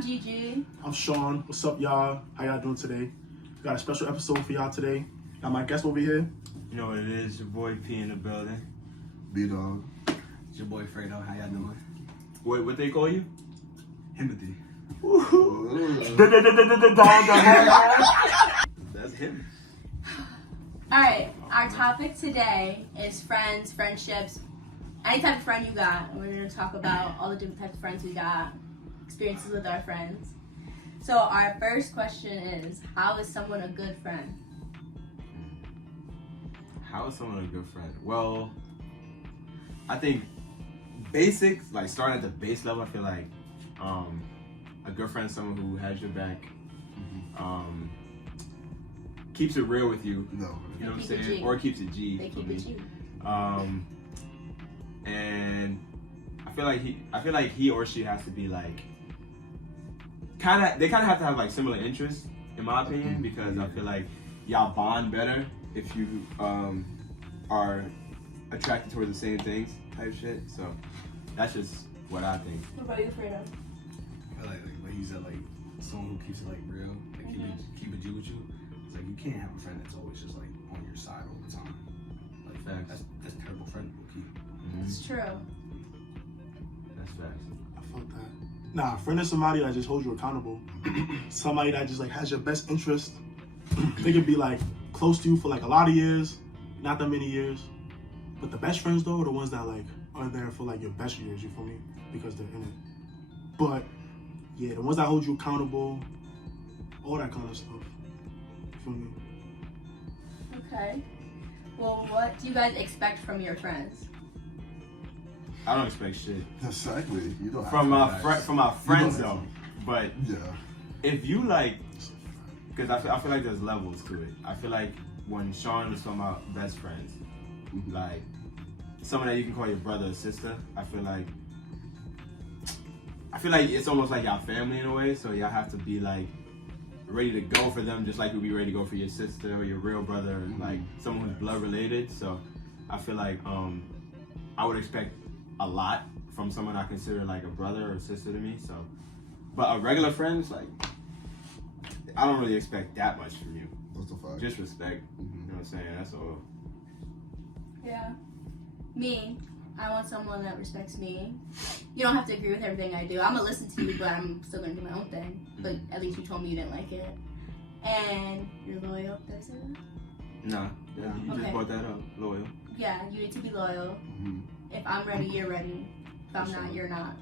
I'm Gigi. I'm Sean. What's up, y'all? How y'all doing today? Got a special episode for y'all today. Got my guest over here. You know what it is, your boy P in the building. B-Dog. It's your boy Fredo. How y'all doing? What they call you? Timothy. That's him. Alright, our topic today is friends, friendships, any type of friend you got. We're going to talk about all the different types of friends we got, experiences with our friends. So our first question is, how is someone a good friend? How is someone a good friend? Well, I think basics, like starting at the base level, I feel like a good friend is someone who has your back, keeps it real with you. No. You know what I'm Keep it saying? G. Or keeps it G. They for keep me. it G. And I feel like he or she has to be like they kind of have to have like similar interests, in my opinion, because I feel like y'all bond better if you are attracted towards the same things type shit. So that's just what I think. What about you, Fredo? I feel like what he said, like someone who keeps it like real, like keep it G with you. It's like you can't have a friend that's always just like on your side all the time. Like Facts. that's terrible friend. Keep. It's true. That's facts. I felt that. Nah, a friend is somebody that just holds you accountable. Somebody that just like has your best interest. They could be like close to you for like a lot of years, not that many years. But the best friends though are the ones that like are there for like your best years, you feel me? Because they're in it. But yeah, the ones that hold you accountable, all that kind of stuff. You feel me? Okay. Well, what do you guys expect from your friends? I don't expect shit Exactly. You don't from have my to from my friends You though. don't But Yeah. if you like, because I feel like there's levels to it. I feel like when Sean was talking about best friends, like someone that you can call your brother or sister, I feel like it's almost like y'all family in a way. So y'all have to be like ready to go for them, just like you'd be ready to go for your sister or your real brother, or like someone who's blood related. So I feel like I would expect a lot from someone I consider like a brother or sister to me. So, but a regular friend is like, I don't really expect that much from you. That's the fact. Just respect. You know what I'm saying? That's all. Yeah. Me, I want someone that respects me. You don't have to agree with everything I do. I'm gonna listen to you, but I'm still gonna do my own thing. But at least you told me you didn't like it. And you're loyal. Did I say that? Nah, you Okay. just brought that up. Loyal. Yeah, you need to be loyal. If I'm ready, you're ready. If I'm not, you're not.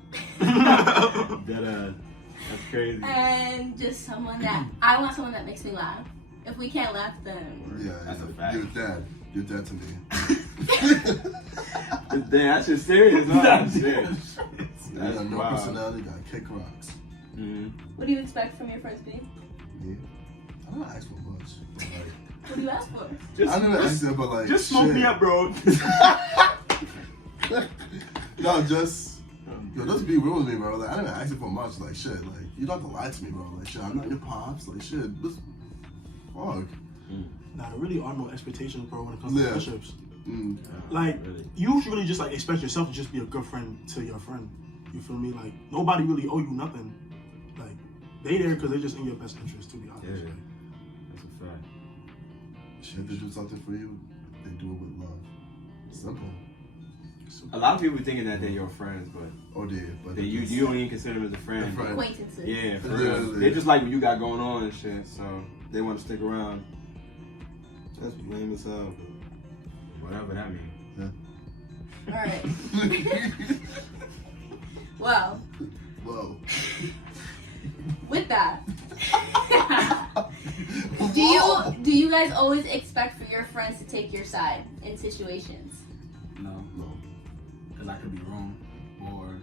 That's crazy. And just someone that I want someone that makes me laugh. If we can't laugh, then Yeah, That's a yeah. fact. You're dead to me. Damn, that shit's serious. Huh? That's serious. You That's got no wild. personality, gotta kick rocks. what do you expect from your friends, B? Me? I don't ask for much. But like, What do you ask for? I never asked them, but like, Just smoke shit. me up, bro. No, just be real with me, bro. Like, I never asked you for much. Like, shit. Like, you don't have to lie to me, bro. Like, shit, I'm not your pops. Like, shit. Just fuck. Nah, there really are no expectations, bro, when it comes to Yeah. friendships. Mm. Like, Really. you should really just like expect yourself to just be a good friend to your friend. You feel me? Like, nobody really owe you nothing. Like, they there because they're just in your best interest, to be honest. Yeah. Like, That's a fact. Shit, they do something for you, they do it with love. Simple. A lot of people thinking that they're your friends, but Oh, dear. But that you don't even consider them as a friend. A friend. Acquaintances. Yeah, for Yeah, real. yeah. They just like what you got going on and shit, so they want to stick around. That's lame as hell, but whatever that means. All right. Well, Whoa. with that, do you guys always expect for your friends to take your side in situations? No, No. because I could be wrong, or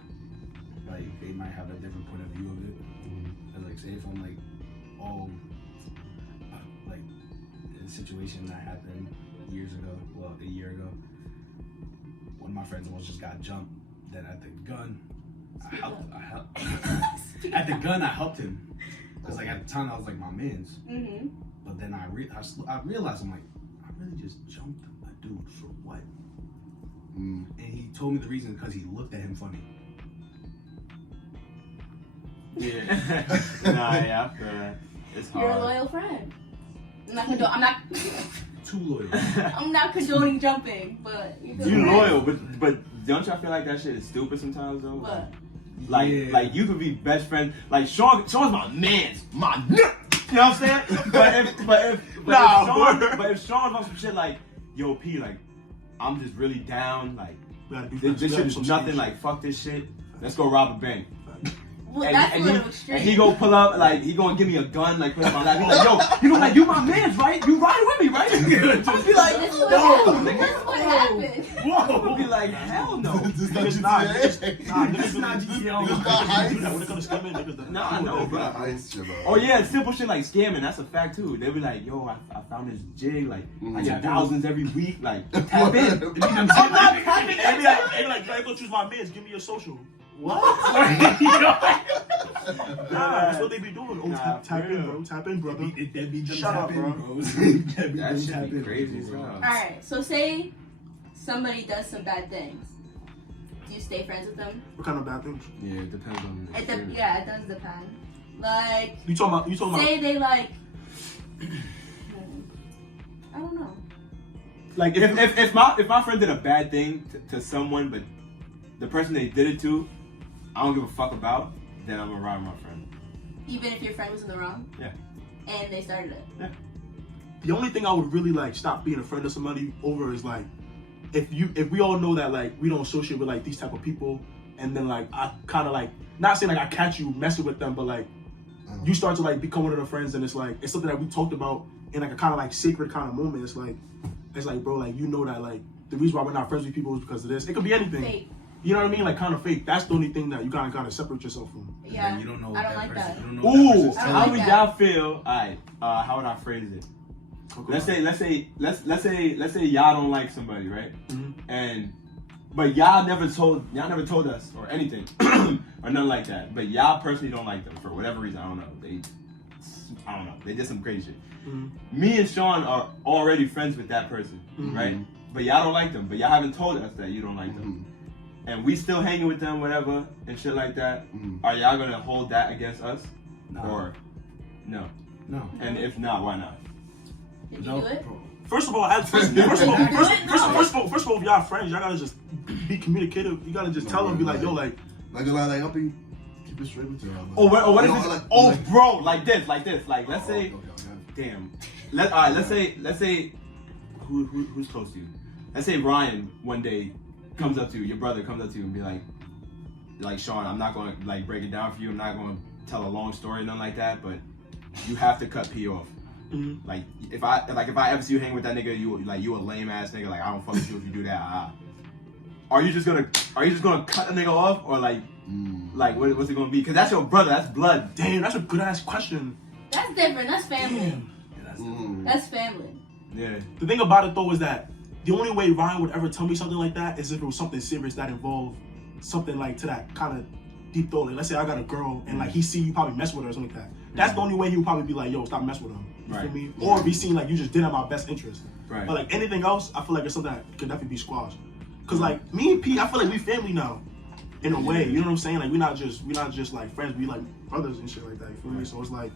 like they might have a different point of view of it. Cause like say if I'm like, oh, like a situation that happened years ago, well a year ago, one of my friends almost just got jumped. Then at the gun, I helped. At the gun, I helped him. Cause like at the time I was like my man's. Mm-hmm. But then I realized I'm like, I really just jumped a dude for what? And he told me the reason because he looked at him funny. Yeah. Yeah, I feel that. It's hard. You're a loyal friend. Too loyal. I'm not condoning jumping, but you're good You friends. loyal, but don't y'all feel like that shit is stupid sometimes though? What? Like, Yeah. like you could be best friends. Like Sean's my man's, my nigga. You know what I'm saying? But if Sean's on some shit like, yo P, like, I'm just really down. Like, We gotta be this friends. shit is nothing. Like, fuck this shit. Let's go rob a bank. Well, that's a little extreme. And he gonna pull up, like, he gonna give me a gun, like, put it on my lap. He's like, yo, you know, like, you my man's, right? You riding with me, right? I'll be like, This is what no. happened. This is what happened. I'll be like, hell no. This not Niggas not, GTA. niggas not niggas GTA. niggas do that when they come to scamming, niggas that- Nah, I know, Bro, bro. ice shit, bro. Oh yeah, simple shit like scamming, that's a fact too. They be like, yo, I found this jig, like, I get thousands every week, like, tap in. I'm not tapping in. They be like, I go choose my mans, give me your social. What? Nah, that's what they be doing. Oh, Nah, tap for in, real. bro. Tap in, brother. That be them Shut up, tapping, bro. bros. That be That them shit tapping, be crazy as bro. hell. Alright, so say somebody does some bad things. Do you stay friends with them? What kind of bad things? Yeah, it depends on the experience. Yeah, it does depend. Like, You talking about? say they like. I don't know. Like If my friend did a bad thing to someone, but the person they did it to, I don't give a fuck about, then I'm gonna ride with my friend. Even if your friend was in the wrong? Yeah. And they started it? the only thing I would really like stop being a friend of somebody over is like if we all know that like we don't associate with like these type of people, and then like I kind of like not saying like I catch you messing with them, but like you start to like become one of the friends, and it's like it's something that we talked about in like a kind of like sacred kind of moment. It's like bro, like you know that like the reason why we're not friends with people is because of this. It could be anything. Fake. You know what I mean? Like kind of fake. That's the only thing that you kind of separate yourself from. Yeah. You don't know I don't that like person. that. You don't know what that Ooh, person's I don't how like would that. y'all feel? Alright, how would I phrase it? Okay. Let's say y'all don't like somebody, right? Mhm. But y'all never told us or anything or nothing like that. But y'all personally don't like them for whatever reason. I don't know. They did some crazy shit. Mhm. Me and Sean are already friends with that person, right? But y'all don't like them. But y'all haven't told us that you don't like them. And we still hanging with them, whatever, and shit like that. Are y'all gonna hold that against us? No. Or no? No. And if not, why not? Did you No. do it? First of all, if y'all friends, y'all gotta just be communicative. You gotta just tell them, be like, yo, like, Like a lot, like I'll be keep it straight with you. Or what if You know, it's, like- bro, like this. Like let's say, Okay. damn. Let's say, who's close to you? Let's say Ryan one day comes up to you, your brother comes up to you and be like Sean, I'm not gonna like break it down for you. I'm not gonna tell a long story, nothing like that. But you have to cut P off. Mhm. Like if I ever see you hang with that nigga, you a lame ass nigga. Like I don't fuck with you if you do that. Are you just gonna cut a nigga off, or like what's it gonna be? Cause that's your brother. That's blood. damn, that's a good ass question. That's different. That's family. Damn. Yeah, that's That's family. Yeah. The thing about it though is that the only way Ryan would ever tell me something like that is if it was something serious that involved something like to that kind of deep thought. Like, let's say I got a girl and like he see you probably mess with her or something like that. That's the only way he would probably be like, yo, stop messing with him. You feel Right. me? Or be seen like you just did it in my best interest. Right. But like anything else, I feel like it's something that could definitely be squashed. Cause like me and P, I feel like we family now. In a way, you know what I'm saying? Like we're not just like friends, we like brothers and shit like that. You feel me? So it's like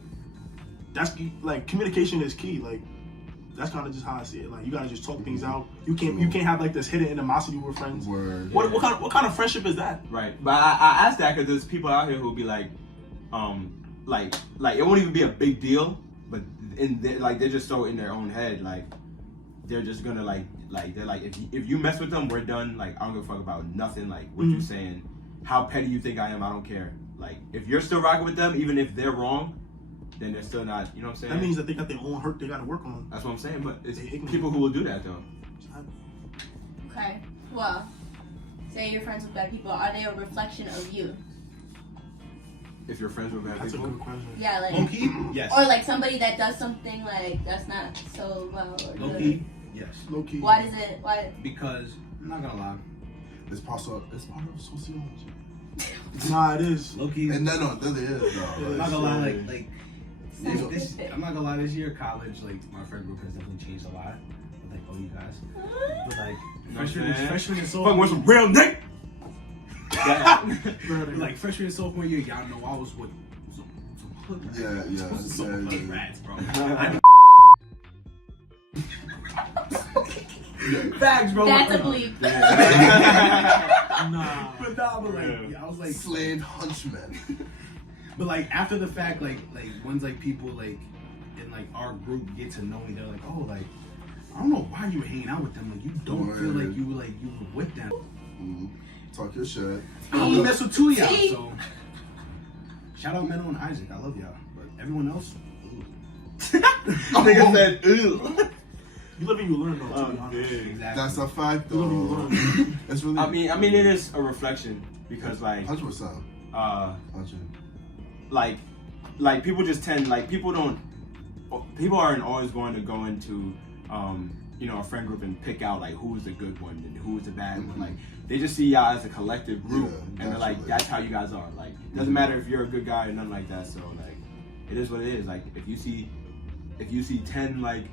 that's like communication is key. Like that's kind of just how I see it. Like you gotta just talk things out. You can't have like this hidden animosity with friends. Word. What kind of friendship is that? Right, but I asked that because there's people out here who'll be like it won't even be a big deal, but they're just so in their own head, like they're just gonna they're like if you mess with them, we're done. Like I don't give a fuck about nothing. Like what you saying, how petty you think I am, I don't care. Like if you're still rocking with them, even if they're wrong, then they're still not. You know what I'm saying? That means that they got their own hurt they gotta work on. That's what I'm saying. But it's They ignorant. people who will do that though. Okay. Well, say you're friends with bad people. Are they a reflection of you? If you're friends with bad That's a people, good question. Yeah, like. Low key, yes. Or like somebody that does something like that's not so well or Low good. key, yes. Low key. Why does it? Why? Because I'm not gonna lie. It's part of sociology. Nah, it is. Low key. And no, there is. I'm not gonna lie. Like So this, specific. I'm not gonna lie. This year, college, like my friend group has definitely changed a lot. Like, oh, you guys. But like freshman and fuck sophomore. with some real nigga. Like freshman and sophomore year, y'all know I was with hood rats. Yeah, Hood yeah. rats, bro. Yeah. Facts, bro. That's a bleep. Nah. But nah, but like, I was like, Slave hunchmen. but like after the fact, like once like people like in like our group get to know me, they're like, oh, like I don't know why you were hanging out with them. Like you don't feel like you were with them. Talk your shit. I only mess with two of y'all, See? so shout out Menno and Isaac. I love y'all, but everyone else. Nigga said, ew. You live and you learn, though, to be honest. Exactly. That's a fact, You live and you though. learn. It's really. I mean, it is a reflection because, like, 100%. 100. 100. Like people just tend, like, people aren't always going to go into, you know, a friend group and pick out like who's the good one and who's the bad one. Like, they just see y'all as a collective group, Yeah, and they're like, naturally. that's how you guys are. Like, it doesn't matter if you're a good guy or nothing like that. So like, it is what it is. Like, if you see 10 like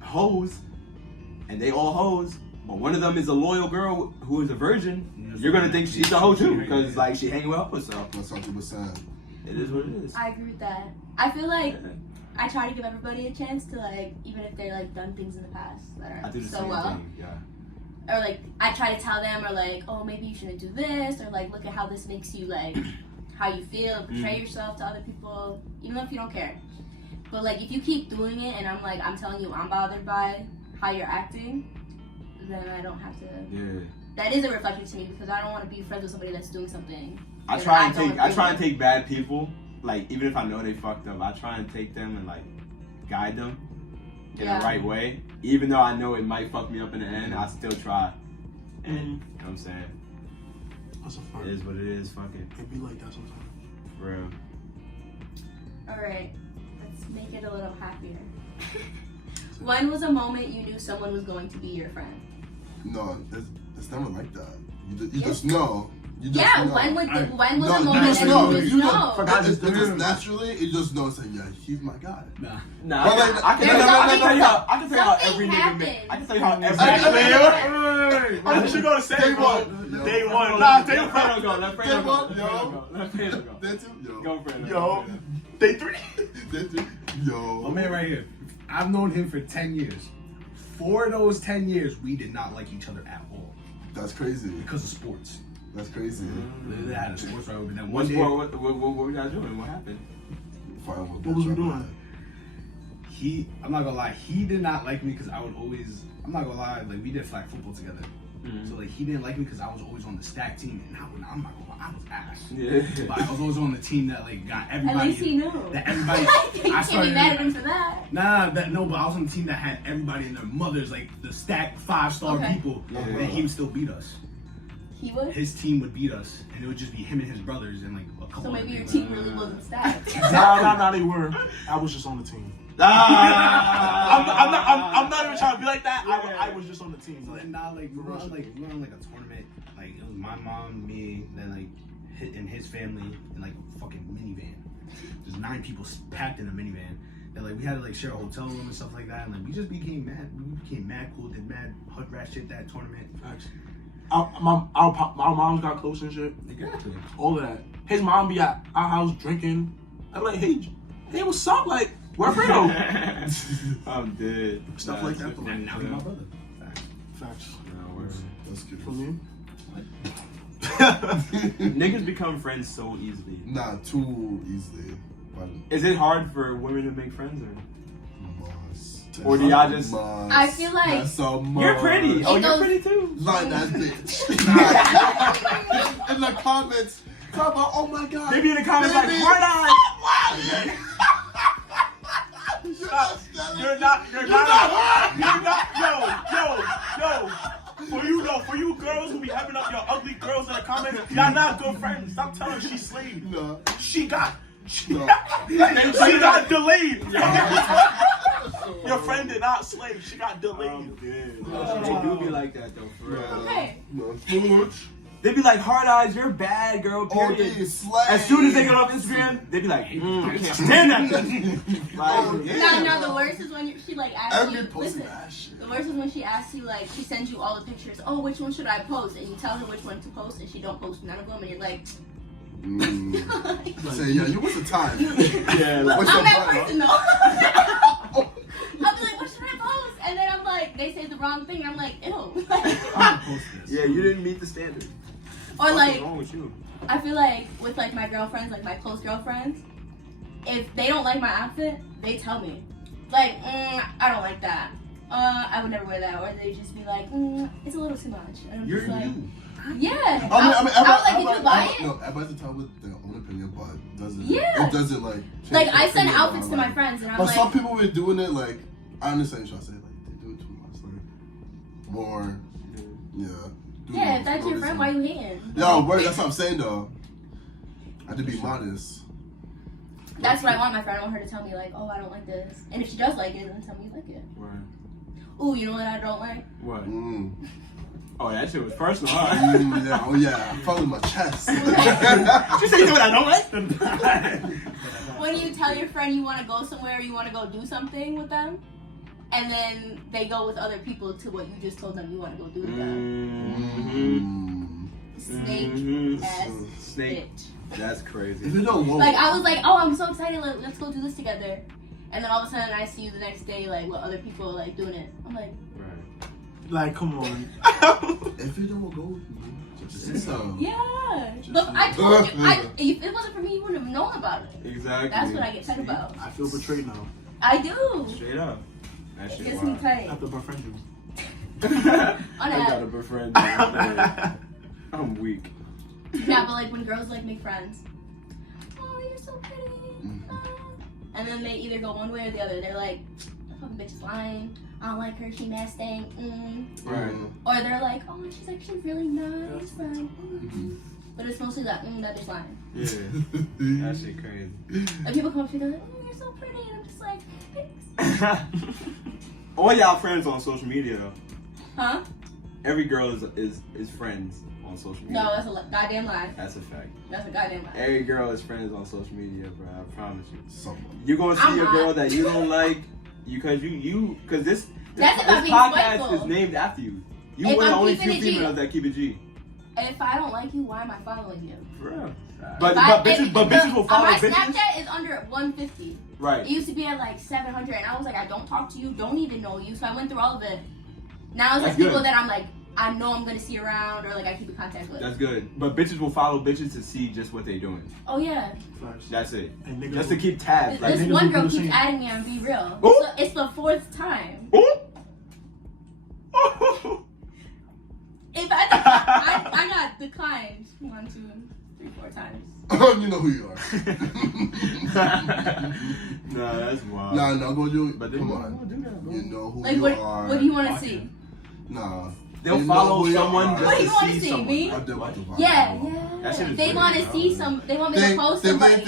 hoes, and they all hoes, but one of them is a loyal girl who is a virgin, you're gonna think she's a hoe too, because like she hanging well with herself. That's 100%. It is what it is. I agree with that. I feel like I try to give everybody a chance to like, even if they're like done things in the past that I are do the so same well. thing. Yeah. Or like I try to tell them, or like, oh, maybe you shouldn't do this, or like, look at how this makes you like how you feel, portray yourself to other people, even if you don't care. But like if you keep doing it and I'm telling you I'm bothered by how you're acting, then I don't have to. Yeah. That is a reflection to me because I don't want to be friends with somebody that's doing something. I that try and don't agree take with. bad people, like even if I know they fucked up, I try and take them and like guide them in Yeah. the right way. Even though I know it might fuck me up in the end, I still try. And you know what I'm saying? That's a fact. It is what it is, fuck it. It be like that sometimes. For real. Alright, let's make it a little happier. When was a moment you knew someone was going to be your friend? No, it's never like that. You Yes. just know. You just Yeah, know. when was I- a you moment just that know. you just You know? just, Forgot it this- just naturally, you just know. Say, yeah, he's my guy. Nah. Nah, Well, I can like, tell you there's how something- every nigga something make. I can tell you how every Hey, nigga what you gonna say, Day bro? one. Day Yo. one. Nah, day Let one. Fredo go. Let Day Fredo go. one, Let yo. Fredo go. Let Fredo go. Day two, yo. Go Fredo. Yo, day 3. Day three, yo. My man right here. I've known him for 10 years. For those 10 years, we did not like each other at all That's crazy. because of sports. That's crazy. They had a sports rivalry, but then What one day what were you guys doing? What happened? Fine, What was we doing? I'm not gonna lie, he did not like me because I would always. I'm not gonna lie, like we did flag football together. So like he didn't like me because I was always on the stack team, and I'm not gonna lie, I was ass. Yeah. But I was always on the team that like got At everybody. least he knew. That everybody. You I can't be started. mad at him for that. Nah, but I was on the team that had everybody and their mothers, like the stacked 5-star Okay. people, Yeah. and he would still beat us. He would? His team would beat us, and it would just be him and his brothers and like a couple. So other maybe your people. team really wasn't stacked. Nah, they were. I was just on the team. Ah. I'm not even trying to be like that. I was just on the team. So Like, then now, like we were on like a tournament. Like it was my mom, me, then like and his family in like a fucking minivan. There's 9 people packed in a minivan. And like we had to like share a hotel room and stuff like that. And like we just became mad. We became mad cool. Did mad hood rat shit that tournament. facts. Our moms got close and shit. Exactly. All of that. His mom be at our house drinking. I'm like, hey, what's up? Like, where Fredo? I'm dead. Stuff like that. And now he's my brother. Facts. No, we're- That's good. For me. Niggas become friends so easily. Nah, too easily. But Is it hard for women to make friends, must. or do y'all just? Must. I feel like- That's a must. You're pretty. Oh, It you're goes- pretty too. Like that bitch. In the comments, come on, oh my god. Maybe in the comments like, Baby. hard on. You're not. Yo. For you girls who be having up your ugly girls in the comments, y'all not good friends. Stop telling her she's slayed. No. She got No. delayed. Your friend did not slay. She got delayed. They do be like that though, for real. Okay. No. Smooch. They be like, hard eyes, you're bad, girl. Period. OD, slay. As soon as they get off Instagram, they be like, I can't stand that. Like, No, the worst is when she like asks Every you, post listen, that shit. the worst is when she asks you, like, she sends you all the pictures. Oh, which one should I post? And you tell her which one to post, and she don't post none of them, and you're like, Say, yeah, you what's the time? Yeah, But like, What's I'm your that plan? person though. I'll be like, what should I post? And then I'm like, they say the wrong thing. I'm like, ew. I'm gonna post this. yeah, you didn't meet the standard. Or What's like, wrong with you? I feel like with like my girlfriends, like my close girlfriends, if they don't like my outfit, they tell me. Like, I don't like that. I would never wear that. Or they just be like, it's a little too much. And I'm You're just like, you. yeah. I was like, did you buy it? No, everybody's entitled with their own opinion, but doesn't Yeah. it doesn't like change Like, their I send opinion outfits on, to like- my friends, and I'm But like, some people were doing it like I understand what you're trying to say, like they do it too much, like more, yeah. do yeah, it if that's for your no friend, why reason. you hating? Yeah, word. That's what I'm saying though. I had to be modest. That's what I want my friend. I want her to tell me, like, oh, I don't like this. And if she does like it, then tell me you like it. Right. Ooh, you know what I don't like? What? Mm. Oh, that shit was personal, huh? Yeah, oh yeah, I felt in my chest. She said, you know what I don't like? When you tell your friend you want to go somewhere, you want to go do something with them, and then they go with other people to what you just told them you want to go do with them. Snake ass Snake. bitch. That's crazy. If you don't want, Like, I was like, oh, I'm so excited, let's go do this together. And then all of a sudden I see you the next day, like, with other people, like, doing it. I'm like, Right. Like, come on. if you don't go with me, just say so. yeah. Just Look, I leave. told you, if it wasn't for me, you wouldn't have known about it. Exactly. That's what I get tight See? about. I feel betrayed now. I do. Straight up. That It shit gets me wild. I tight. have to befriend you. I got a befriend. I'm weak. Yeah, but like when girls like make friends, oh, you're so pretty. And then they either go one way or the other. They're like, that fucking bitch is lying. I don't like her. She mad stank. Right. Or they're like, oh, she's actually really nice. But it's mostly that that bitch lying. Yeah. That shit crazy. And people come up to me, they're like, oh, you're so pretty. And I'm just like, thanks. All y'all friends on social media though. Huh? Every girl is friends on social media. No, that's a goddamn lie. That's a fact. That's a goddamn lie. Every girl is friends on social media, bro. I promise you. Someone. You're gonna see I'm a not. girl that you don't like, because this That's about being podcast spiteful. is named after you. You If one of the I'm only keeping few it G. females that keep it G. If I don't like you, why am I following you? For real. If But I- bitches if- bitches will follow my bitches. Snapchat is under 150. It Right. used to be at like 700, and I was like, I don't talk to you, don't even know you. So I went through all of it. Now it's That's just people good. that I'm like, I know I'm gonna see around, or like I keep in contact with. That's good. But bitches will follow bitches to see just what they doing. Oh yeah. Facts. That's it. And niggas Just to will- keep tabs. Like, This niggas one will girl do the keeps same. adding me on Be Real. Ooh. It's the 4th time. If I got declined 1, 2, 3, 4 times. You know who you are. No, that's wild. Nah, go do it. But they Come won't on. do that, bro. You know who Like you what? are. What do you want to see? Nah. They'll You know follow who you someone are. just What do to you wanna see see, someone. me? I do want to find Yeah, out. That shit yeah. is They weird, want to bro. see some. They want me to post somebody. They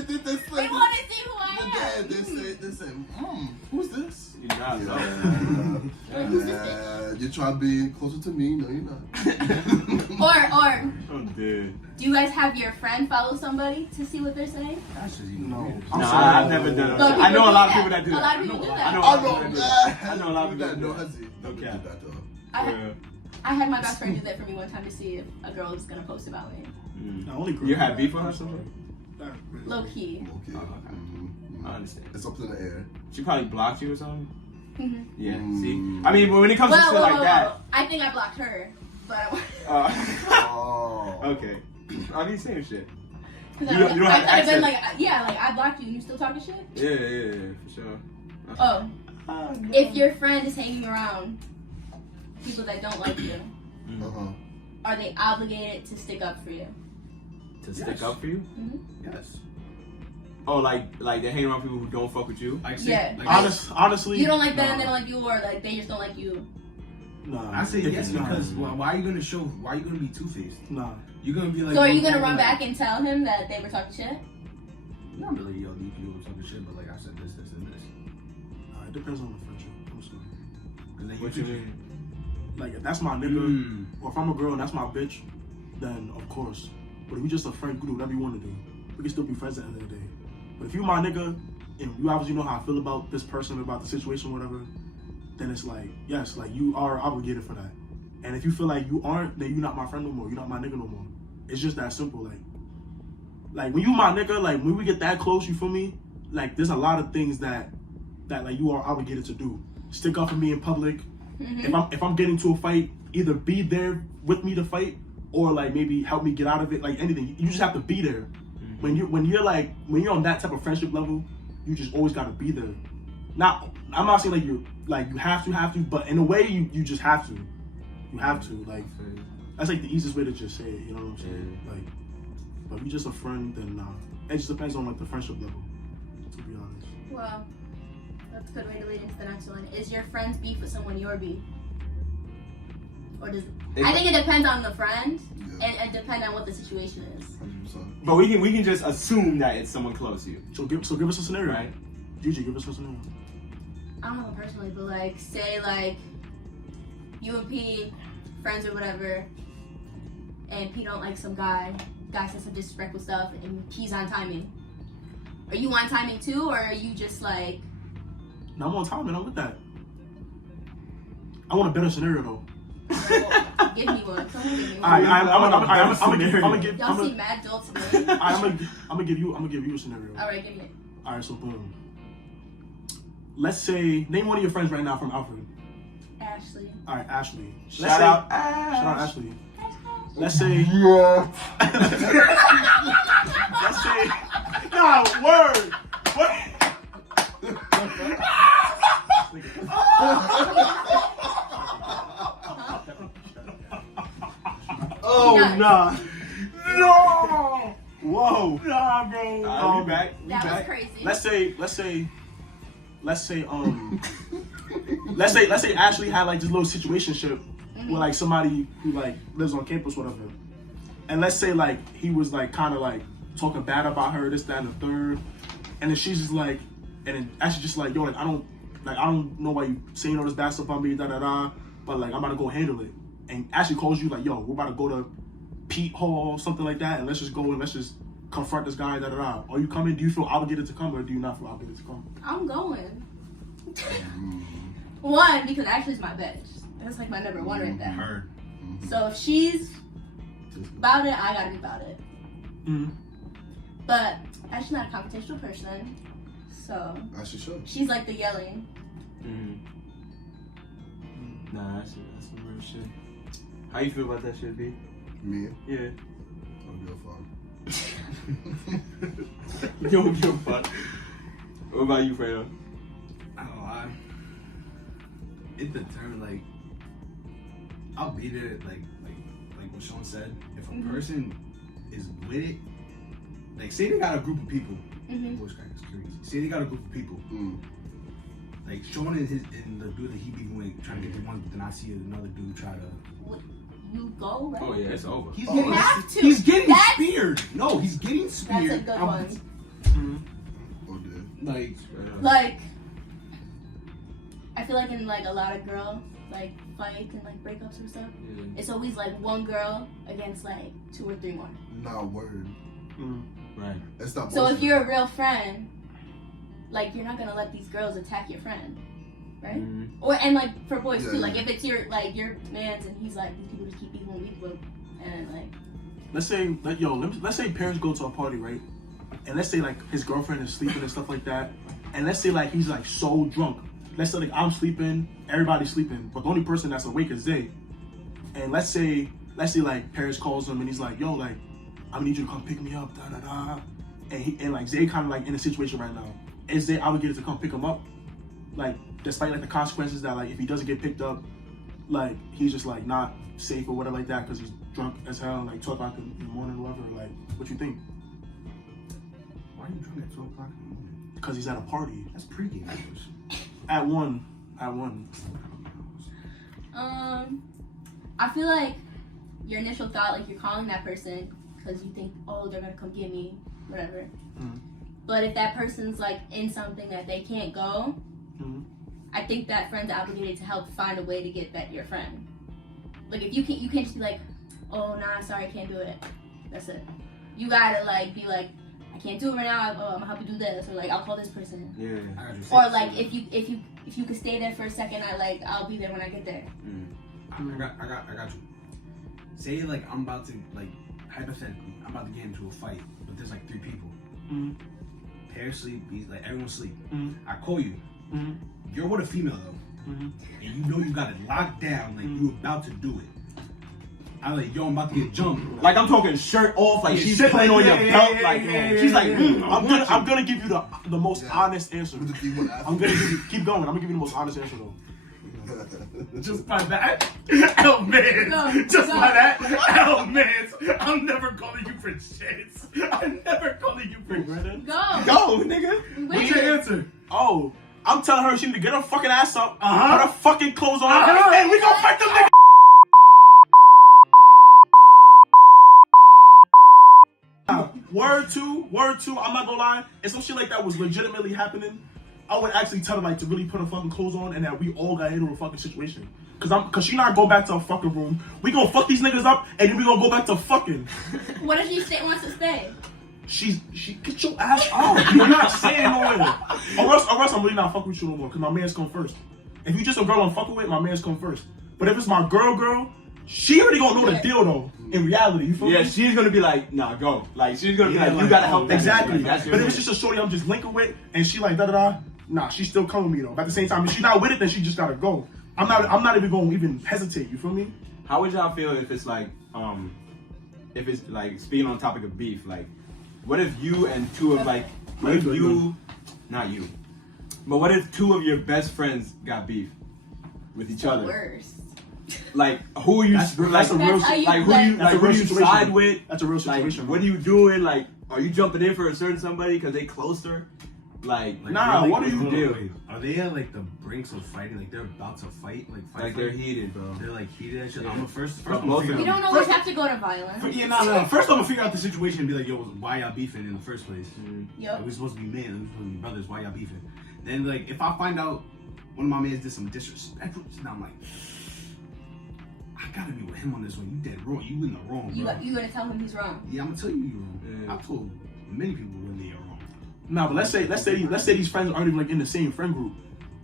did this They thing. want to see who I am. They say, who's this? You not know. You try to be closer to me. No, you're not. Or I'm dead. do you guys have your friend follow somebody to see what they're saying? That's just No. weird. I'm Nah, sorry. I've never done But that. I know people a lot of do people that do that. A lot of people do that. I know. I know. I know a lot of people that do No, that. Hezzy. Don't do Okay. that though. I, I had my best friend do that for me one time to see if a girl was gonna post about me. The only girl. You had beef with her somewhere? Low key. Okay. Oh, okay. Mhm. I understand. It's up in the air. She probably blocked you or something? Mhm. Yeah, Mm. see? I mean, when it comes to shit like that. I think I blocked her, but Oh. Okay. I mean, same shit. because You don't I have could have been access. like, yeah, like I blocked you and you still talking shit. Yeah, for sure. Oh, if your friend is hanging around people that don't like you, Uh-huh. are they obligated to stick up for you? To stick Yes. up for you? Yes. Oh, like they hang around people who don't fuck with you? Like, say, Yeah. like, Honestly, You don't like them, nah. they don't like you, or like they just don't like you. Nah. I say If yes it's not- because why are you gonna show? Why are you gonna be two-faced? Nah. You're gonna be like. So are you oh, gonna oh, run like- back and tell him that they were talking shit? Not really, yo, DP or something shit, but like I said this, and this. Nah, it depends on the friendship. I'm sorry. 'Cause then What you mean? Like, if that's my nigga, Mm. or if I'm a girl and that's my bitch, then of course. But if you just a friend, you can do whatever you want to do. We can still be friends at the end of the day. But if you my nigga, and you obviously know how I feel about this person, about the situation, whatever, then it's like, yes, like you are obligated for that. And if you feel like you aren't, then you're not my friend no more. You're not my nigga no more. It's just that simple. Like when you my nigga, like when we get that close, you feel me? Like there's a lot of things that like you are obligated to do. Stick up for me in public. Mm-hmm. If I'm getting to a fight, either be there with me to fight, or like maybe help me get out of it. Like anything, you just have to be there. When you're on that type of friendship level, you just always gotta be there. I'm not saying you have to, but in a way you just have to. You have to. Like that's like the easiest way to just say it. You know what I'm saying? Like, but if you're just a friend, then it just depends on like the friendship level. To be honest. Well, that's a good way to lead into the next one. Is your friend's beef with someone your beef? Or does I think it depends on the friend and depend on what the situation is. 100%. But we can just assume that it's someone close to you. So give us a scenario. Right. Gigi, give us a scenario. I don't know him personally, but like say like you and P friends or whatever, and P don't like some guy says some disrespectful stuff, and P's on timing. Are you on timing too, or are you just like? No, I'm on time and I'm with that. I want a better scenario though. Give me one. Someone give me one. I'm gonna give. Y'all seem mad dull today. I'm gonna give you a scenario. All right, give me it. All right, so boom. Let's say name one of your friends right now from Alfred. Ashley. All right, Ashley. Shout out Shout out Ashley. Let's say. Let's say. No word. What? Oh Nice. nah. No. Whoa. Nah, bro. We back. That was crazy. Let's say Ashley had like this little situationship with like somebody who like lives on campus, whatever. And let's say like he was like kind of like talking bad about her, this, that, and the third. And then she's just like, and then Ashley's just like, yo, like I don't know why you saying all this bad stuff on me, da da da. But like I'm about to go handle it. And Ashley calls you like, yo, we're about to go to Pete Hall, something like that, and let's just go and let's just confront this guy, da da da. Are you coming? Do you feel obligated to come, or do you not feel obligated to come? I'm going. One, because Ashley's my bitch. That's like my number one right there. Her. So if she's about it, I gotta be about it. Mm-hmm. But Ashley's not a confrontational person, so As she should. she's like the yelling. Nah, that's some real shit. How you feel about that shit, B? Me, Yeah. I'll be a fuck. You don't give a fuck. What about you, Fredo? I don't lie. It determines like I'll be there like what Sean said. If a person is with it, like say they got a group of people. Voice crack is crazy. Say they got a group of people. Like Sean and the dude that he be with trying to get the one, but then I see another dude try to. You go, right? Oh yeah, it's over. He's You have to. He's getting That's- speared. No, he's getting That's a speared. good one. Oh, dude. Like Like, I feel like in like a lot of girl like fights and like breakups or stuff, it's always like one girl against like 2 or 3 more. Nah, word. Right. It's not So if bullshit. you're a real friend, like you're not gonna let these girls attack your friend, right? Or and like for boys too, like if it's your man's and he's like these people just keep beating weak with, and like Let's say parents go to a party, right? And let's say like his girlfriend is sleeping and stuff like that. And let's say like he's like so drunk. Let's say like I'm sleeping, everybody's sleeping, but the only person that's awake is Zay. And let's say like Paris calls him and he's like, yo, like I need you to come pick me up, da da da. And like Zay kind of like in a situation right now. Is Zay obligated to come pick him up? Like despite like the consequences that like if he doesn't get picked up, like he's just like not safe or whatever like that because he's drunk as hell and like 12 o'clock in the morning or whatever. Like what you think? why are you drunk at 12 o'clock in the morning? Because he's at a party. That's pregame hours. At one. I feel like your initial thought, like you're calling that person because you think, oh, they're gonna come get me, whatever. But if that person's like in something that they can't go, I think that friend's obligated to help find a way to get back your friend. Like if you can't just be like, oh nah, sorry, I can't do it. That's it. You gotta like be like, I can't do it right now. I'm gonna help you do this, or like I'll call this person. Yeah. Or like if you could stay there for a second, I'll be there when I get there. I got you. Say like I'm about to like hypothetically, I'm about to get into a fight, but there's like 3 people. Mhm. Pair sleep, he's like everyone sleep. Mhm. I call you. Mhm. You're with a female though, Mhm. and you know you got it locked down, like you about to do it. I'm like, yo, I'm about to get jumped. Like I'm talking shirt off, like Yeah, she's shit, playing on yeah, your yeah, belt, yeah, like yeah, she's like, yeah. I'm gonna give you the most honest answer. With the thing with I'm gonna give you, keep going. I'm gonna give you the most honest answer though. Just by that, oh man, Go, just go. by that, oh man, I'm never calling you for shit. I'm never calling you for Brandon? Go. go, nigga. What's your answer? Oh, I'm telling her she need to get her fucking ass up, Uh-huh. put her fucking clothes on, Uh-huh. and we gonna fight them niggas. Word two, I'm not gonna lie, if some shit like that was legitimately happening, I would actually tell her like to really put her fucking clothes on and that we all got into a fucking situation. Cause she not go back to her fucking room. We gonna fuck these niggas up and then we gonna go back to fucking. What if she wants to stay? She get your ass out. You're not saying no way. Or else I'm really not fucking with you no more. Cause my man's come first. If you just a girl I'm fucking with, my man's come first. But if it's my girl, she already gonna know the deal though. In reality, you feel Yeah, me? she's gonna be like, nah, go. Like she's gonna be Yeah, like, you like, gotta help that Exactly. nigga. That's your But if it's man. just a shorty I'm just linking with and she like da, nah, she's still coming with me though. But at the same time, if she's not with it, then she just gotta go. I'm not even gonna even hesitate, you feel me? How would y'all feel if it's like, if it's like speaking on the topic of beef, like, what if you and 2 of like, what if you, not you, but what if 2 of your best friends got beef with each other? Worst. Like, who are you? That's like, a real That's how you like who play. you That's a like who real do you situation. side with? That's a real Like, situation. what are you doing? Like, are you jumping in for a certain somebody because they closer? Like, Nah, really, what do you hold on, do? wait. Are they at like the brinks of fighting? Like they're about to fight? Like they're heated, bro. They're like heated and shit. Yeah. I'm first But I'm both gonna of You figure don't out. always have to go to violence. Yeah, no. First, I'm gonna figure out the situation and be like, yo, why y'all beefing in the first place? Yep. Like, we supposed to be men, we supposed to be brothers. Why y'all beefing? Then, like, if I find out one of my mans did some disrespectful, now I'm like, I gotta be with him on this one. You dead wrong. You in the wrong, bro. You gonna tell him he's wrong. Yeah, I'm gonna tell you you wrong. Yeah. I've told many people when they are wrong. Nah, but let's say these friends aren't even like in the same friend group.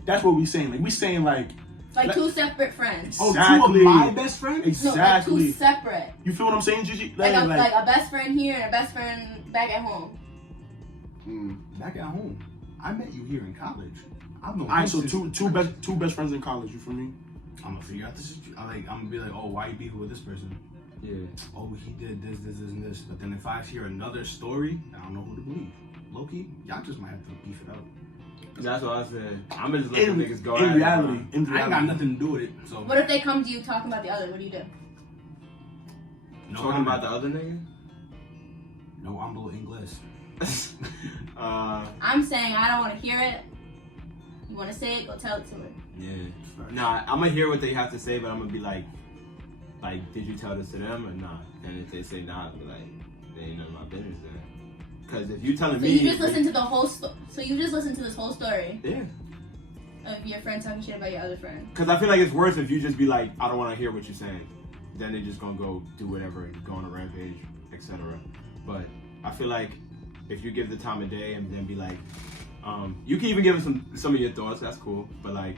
That's what we saying. Like we saying like Like 2 separate friends. Oh, Exactly. 2 of my best friends? No, like exactly. 2 separate. You feel what I'm saying, Gigi? Like a best friend here and a best friend back at home. Back at home. I met you here in college. I've known Alright, so you two best friends in college. You feel me? I'm gonna figure out this. I'm gonna be like, oh, why you beefing with this person? Yeah. Oh, he did this, and this. But then if I hear another story, I don't know who to believe. Loki, y'all just might have to beef it out. That's what I said. I'm gonna just let the niggas go. at In it, reality, bro. in I ain't got reality. nothing to do with it. So What if they come to you talking about the other? What do you do? no, Talking about the other nigga? No, I'm below English. I'm saying I don't want to hear it. You want to say it? Go tell it to her. Yeah. Nah, I'm gonna hear what they have to say, but I'm gonna be like, did you tell this to them or not? And if they say not, I'll be like, they ain't none of my business then. Because if you telling So me, you just listen to the whole. So you just listen to this whole story yeah. of your friend talking shit about your other friend. Because I feel like it's worse if you just be like, I don't want to hear what you're saying. Then they're just gonna go do whatever and go on a rampage, etc. But I feel like if you give the time of day and then be like, you can even give them some of your thoughts. That's cool. But like,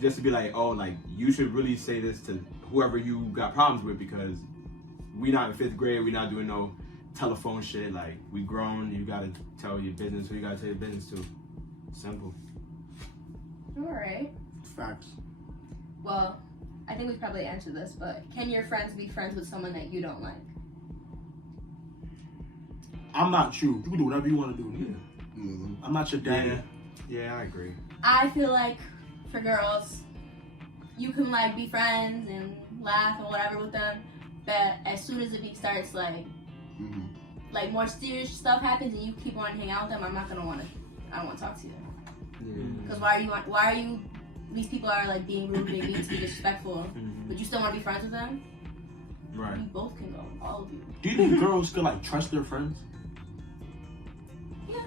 just to be like, oh, like you should really say this to whoever you got problems with because we not in 5th grade. We not doing no telephone shit. Like we grown. You gotta tell your business who you gotta tell your business to. Simple. All right. Facts. Well, I think we've probably answered this, but can your friends be friends with someone that you don't like? I'm not you. You can do whatever you want to do. I'm not your daddy. Yeah, I agree. I feel like for girls, you can like be friends and laugh and whatever with them, but as soon as it starts like more serious stuff happens and you keep on hanging out with them, I don't want to talk to you. Because why are you? These people are like being rude, they being disrespectful, but you still want to be friends with them? Right. You both can go, all of you. Do you think girls still like trust their friends? Yeah.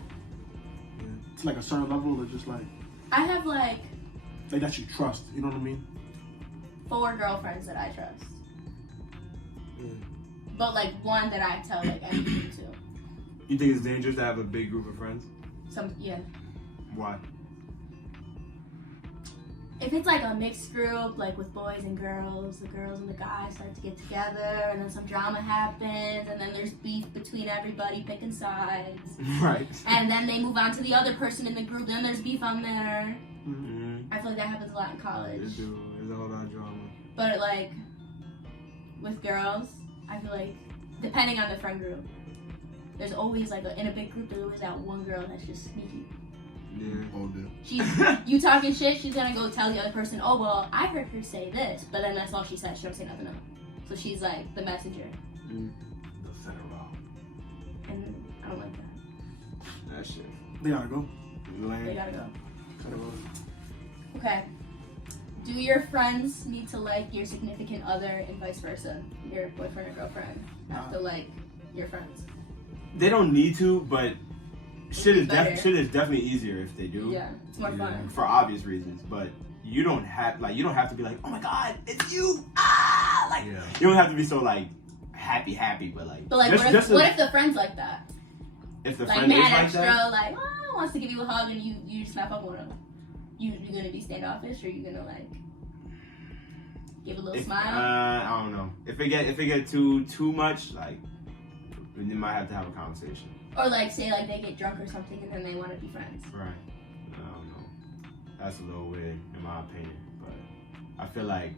To like a certain level, or just like I have like that you trust. You know what I mean? 4 girlfriends that I trust. But like one that I tell like everything to. You think it's dangerous to have a big group of friends? Yeah. Why? if it's like a mixed group, like with boys and girls, the girls and the guys start to get together, and then some drama happens, and then there's beef between everybody picking sides, Right. and then they move on to the other person in the group, then there's beef on there. Mm-hmm. I feel like that happens a lot in college. There's a whole lot of drama. But like with girls, I feel like depending on the friend group, there's always like in a big group there's always that one girl that's just sneaky. Yeah. Oh, dude. She's you talking shit, she's gonna go tell the other person, oh well, I heard her say this, but then that's all she said. She don't say nothing else. So she's like the messenger, The federal. and I don't like that. That shit. They gotta go. They Lame. gotta go. Okay. Do your friends need to like your significant other and vice versa? Your boyfriend or girlfriend have to like your friends? They don't need to, but shit is Better. definitely easier if they do. Yeah, it's more fun. For obvious reasons, but you don't have to be like, oh my god, it's you, ah, like Yeah. you don't have to be so like happy, but like. But like, what if the friend's like that? if the Like friend is mad like extra, that? like wants to give you a hug and you snap up on him. You gonna be standoffish or you gonna like give a little If, smile? I don't know. If it get too much, like, then might have to have a conversation. Or like say like they get drunk or something and then they want to be friends. Right. I don't know. That's a little weird in my opinion, but I feel like,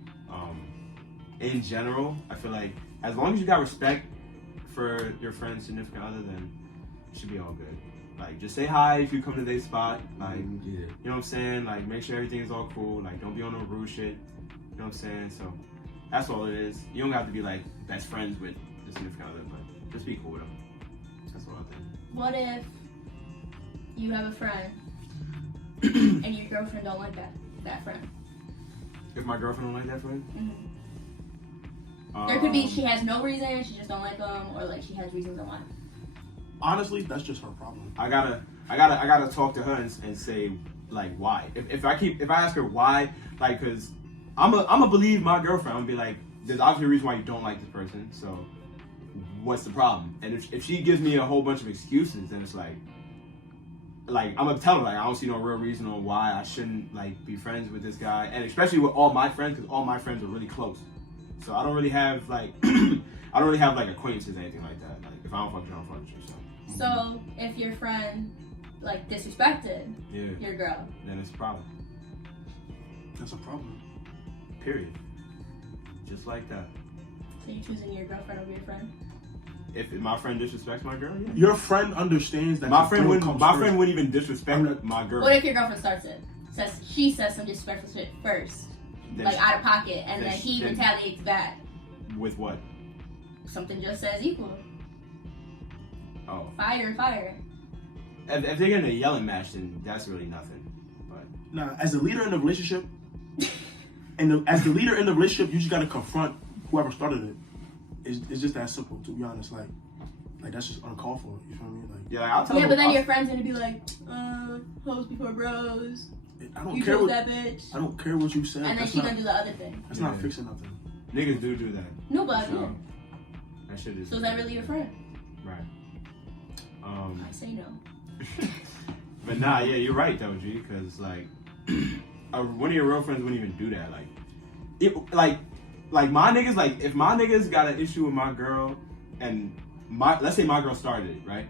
in general, I feel like as long as you got respect for your friend's significant other, then it should be all good. Like, just say hi if you come to their spot. Like, Yeah. you know what I'm saying? Like, make sure everything is all cool. Like, don't be on no rude shit. You know what I'm saying? So, that's all it is. You don't have to be, like, best friends with the significant other, but just be cool with them. That's all I think. What if you have a friend and your girlfriend don't like that friend? If my girlfriend don't like that friend? There could be she has no reason, she just don't like them, or like she has reasons on why. Honestly, that's just her problem. I gotta talk to her and say like why. If I ask her why, like, cause I'ma believe my girlfriend. I'm gonna be like, there's obviously a reason why you don't like this person. So what's the problem? And if she gives me a whole bunch of excuses, then it's like I'm gonna tell her like I don't see no real reason on why I shouldn't like be friends with this guy, and especially with all my friends, because all my friends are really close. So I don't really have like acquaintances or anything like that. Like if I don't fuck you, I don't fuck with you. So if your friend like disrespected Yeah, your girl, then it's a problem. That's a problem. Period. Just like that. so you choosing your girlfriend over your friend? If my friend disrespects my girl, yeah. Your friend understands that My your friend girl wouldn't. comes My first. friend wouldn't even disrespect my girl. What if your girlfriend starts it? She says some disrespectful shit first, Then like she- out of pocket, and then then she- he then- retaliates back. with what? Something just says equal. Oh, Fire. if they're getting a yelling match, then that's really nothing. But Nah, as the leader in the relationship, as the leader in the relationship, you just gotta confront whoever started it. It's just that simple, to be honest. Like that's just uncalled for. You feel me? Like yeah, like, I'll tell Yeah, her. but then your friend's gonna be like, hoes before bros. I don't You care chose what that bitch. I don't care what you said. And then That's she not gonna do the other thing. that's not Yeah. fixing nothing. Niggas do that. No, but So, yeah. that shit is. So is that really your friend? Right. I say no. But nah, yeah, you're right though, G. Because like, one of your real friends wouldn't even do that. Like my niggas. Like if my niggas got an issue with my girl, and let's say my girl started it, right?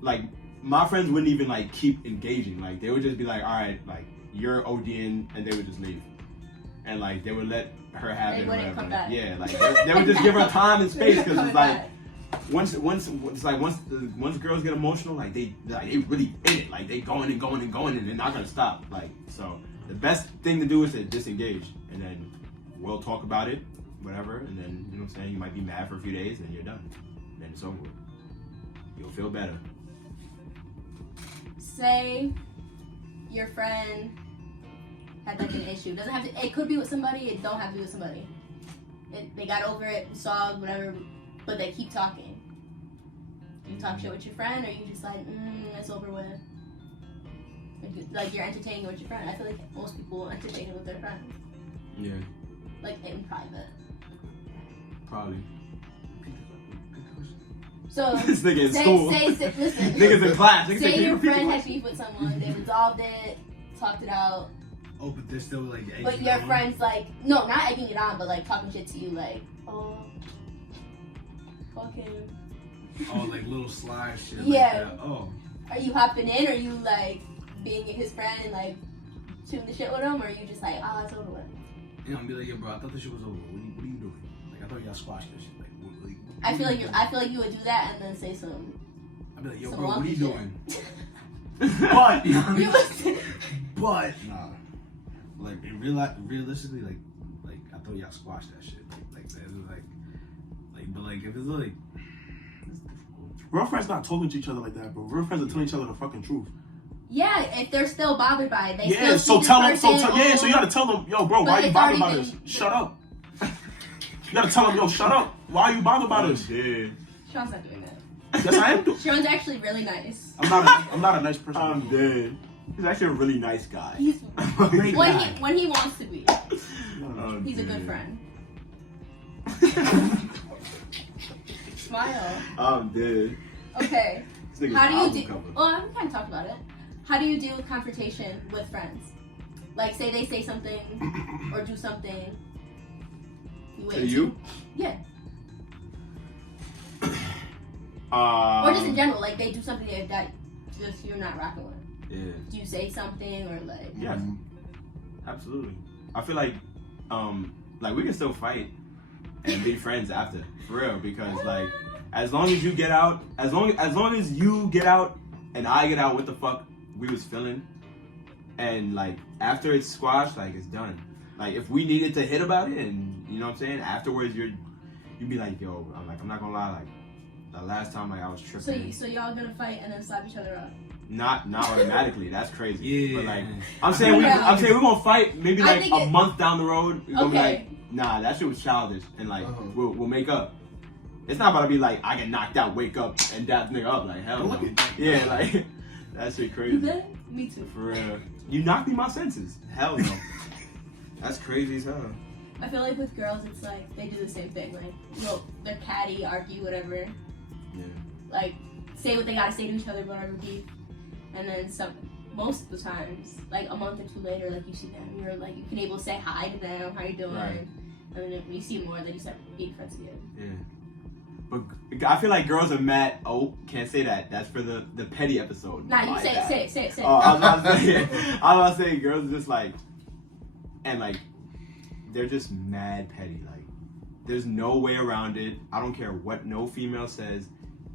Like my friends wouldn't even like keep engaging. Like they would just be like, all right, like you're ODing, and they would just leave, and like they would let her have They it or wouldn't whatever. come back. Yeah, like they would just give her time and space because Coming it's like. back. Once girls get emotional, like they really in it, like they going and they're not gonna stop. Like so, the best thing to do is to disengage, and then we'll talk about it, whatever, and then you know what I'm saying. You might be mad for a few days, and you're done. Then it's over with. You'll feel better. Say your friend had like an issue. Doesn't have to. It could be with somebody. It don't have to be with somebody. They got over it, solved, whatever. But they keep talking. Do you talk shit with your friend, or you just like, it's over with? Like you're entertaining it with your friend. I feel like most people entertain it with their friends, Yeah, like in private. probably. So This nigga in say, school. listen. Niggas in class. Niggas Say "Can you your repeat the friend had question?" beef with someone. They resolved it, talked it out. Oh, but they're still like. but egging your on? friends like no, not egging it on, but like talking shit to you, like, oh, fuck him. Oh, like little sly shit. Yeah. Like that. Oh. Are you hopping in? Or are you like being his friend and like shooting the shit with him? Or are you just like, oh, it's over with? You know, I'm be like, yo, bro, I thought this shit was over. What are you doing? Like, I thought y'all squashed this shit. Like, I feel like you would do that and then say some. I'd be like, yo, some bro, what are you wonky doing? But You would- But nah, like in realistically, like I thought y'all squashed that shit. Like that, but like if it's like, real friends not talking to each other like that, bro. Real friends are telling each other the fucking truth. yeah, if they're still bothered by it, they Yeah, still so see tell this them. person, So you gotta tell them, yo, bro, But why you it's bothered by already this? been- Shut up. You gotta tell them, yo, shut up. Why are you bothered by this? Yeah. Sean's not doing that. Yes, I am. Sean's actually really nice. I'm not a nice person. I'm dead. He's actually a really nice guy. He's Great when guy. he wants to be. I'm He's a good dead. friend. Smile. I'm dead. Okay. This nigga's How do album you do? cover. Well, we kind of talked about it. How do you deal with confrontation with friends? Like, say they say something or do something. You wait. To you? Yeah. Or just in Um, general, like they do something that just you're not rocking with. yeah. Do you say something or like? Yes. Absolutely. I feel like we can still fight and be friends after, for real, because like as long as you get out, as long as you get out and I get out, what the fuck we was feeling, and like after it's squashed, like it's done. Like if we needed to hit about it, and you know what I'm saying, afterwards you'd be like, yo, I'm not gonna lie, like the last time like I was tripping. So y'all gonna fight and then slap each other up? Not automatically. That's crazy. Yeah. But like I'm saying Yeah. we're gonna fight maybe I like think a month down the road. We're gonna be Okay. like, nah, that shit was childish, and like Uh-huh. we'll make up. It's not about to be like I get knocked out, wake up, and dap nigga up. Like hell no. Yeah, like that shit You crazy. good? Me too. For real. You knocked me my senses. Hell no. That's crazy as hell. I feel like with girls, it's like they do the same thing. Like, they're catty, argue, whatever. Yeah. Like, say what they gotta say to each other, whatever beef. And then most of the times, like a month or two later, like you see them, you're like, you can able to say hi to them, how you doing? Right. And then if you see more, then you start being friends again. Yeah. But I feel like girls are mad. Oh, can't say that. That's for the petty episode. Nah, you My say bad. it, say it. Oh, I was about to say, girls are just like, and like, they're just mad petty. Like, there's no way around it. I don't care what no female says.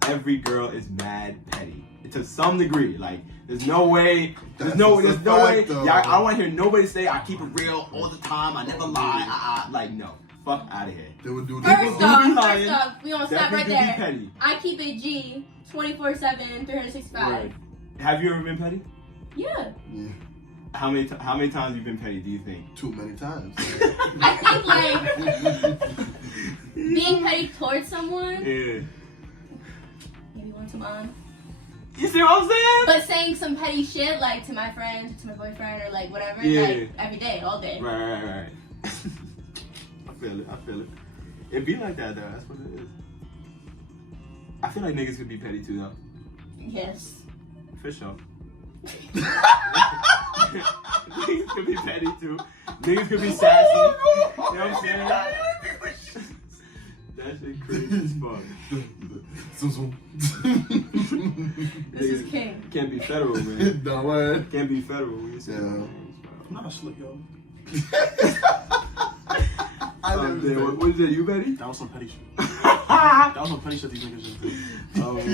Every girl is mad petty to some degree. Like, there's no way. There's That's no just a way. fact, though. Yeah, I don't want to hear nobody say I keep it real all the time. I never lie. Like, no, fuck out of here. They would do First do off, be lying. we gonna stop Definitely right do be there. petty. I keep it G, 24/7, 365. Right. Have you ever been petty? Yeah. Yeah, How many times have you been petty? Do you think? too many times. I think like being petty towards someone, Yeah. maybe once a month. You see what I'm saying? But saying some petty shit like to my friend, to my boyfriend, or like whatever, Yeah. like every day, all day. Right. I feel it. It be like that though. That's what it is. I feel like niggas could be petty too though. Yes. For sure. Niggas could be petty too. Niggas could be sassy. You know what I'm saying? That shit crazy as fuck. Zoom, zoom. This is Niggas king. Can't be federal, man. No way. Can't be federal when you say Yeah. that. I'm not a slick, yo. What is it? You petty? That was some petty shit. That was some petty shit these niggas just did. Oh, wait.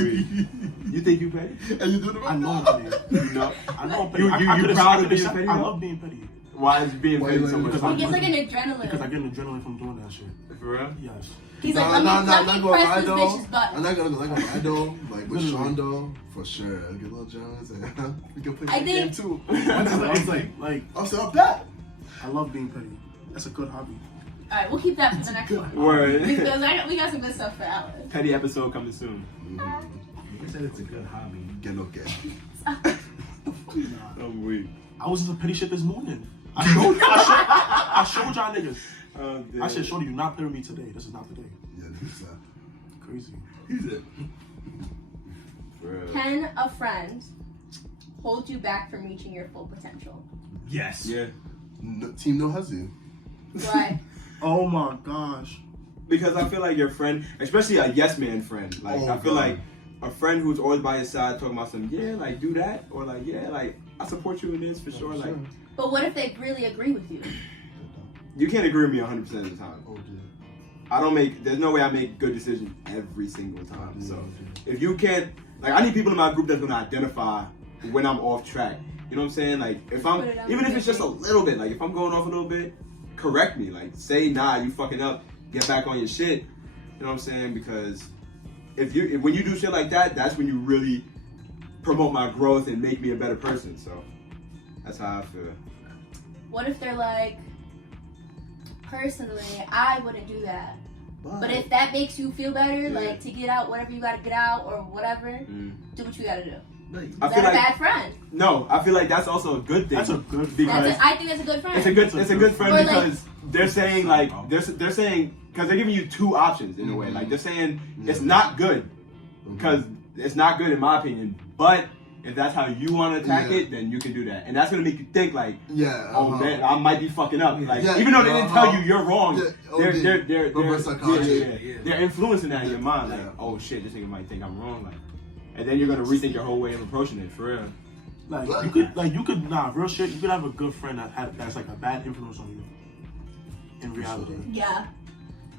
You think you petty? And you do the I know I'm petty. No. I know I'm petty. You I could've- proud I of could've being said- petty, I though? love being petty. Why is being Why petty you so like- much because He gets fun? like an adrenaline. Because I get an adrenaline from doing that shit. For real? Yes. He's like, let me press this bitch's button. I'm not gonna like I do, like with Sean though, for sure. I'll get a little jealous and we can play I that game think- too. It's like I'll set up that. I love being petty. That's a good hobby. Alright, we'll keep that for the next one. Word. Because we got some good stuff for Alice. Petty episode coming soon. You said it's a good hobby. Get no get. I'm weak. I was into petty shit this morning. I showed y'all niggas. I said, shorty, do not play with me today. This is not the day. Yeah, this is Crazy. He's it. Can a friend hold you back from reaching your full potential? Yes. Yeah. Team No Huzzy. Right. Oh my gosh. Because I feel like your friend, especially a yes man friend, like Oh, I feel God. like a friend who's always by your side talking about some, yeah, like do that, or like, yeah, like I support you in this for sure. Like But what if they really agree with you? you can't agree with me 100% of the time. Oh, dear. I don't make. There's no way I make good decisions every single time. So if you can't, like, I need people in my group that's gonna identify when I'm off track. You know what I'm saying? Like if I'm, Put it on even if the it's just a little bit, like if I'm going off a little bit, correct me. Like say, nah, you fucking up. Get back on your shit. You know what I'm saying? Because when you do shit like that, that's when you really promote my growth and make me a better person. So that's how I feel. What if they're like, personally, I wouldn't do that. But if that makes you feel better, Yeah. like to get out whatever you gotta get out or whatever, do what you gotta do. Like, I Is feel that a like bad friend? no. I feel like that's also a good thing. That's a good Because I think that's a good friend. it's a good friend Or, like- because they're saying like they're saying because they're giving you two options in a way. Like they're saying it's not good because it's not good in my opinion. But if that's how you want to attack Yeah. it, then you can do that, and that's gonna make you think like, yeah. oh man, I might be fucking up. Like Yeah, even though they didn't tell you you're wrong, Yeah, they're reverse psychology. they're influencing that in your mind. Like Yeah. oh shit, this nigga might think I'm wrong. Like, and then you're gonna rethink your whole way of approaching it for real. Like you could nah, real shit. You could have a good friend that's like a bad influence on you. In reality, Yeah.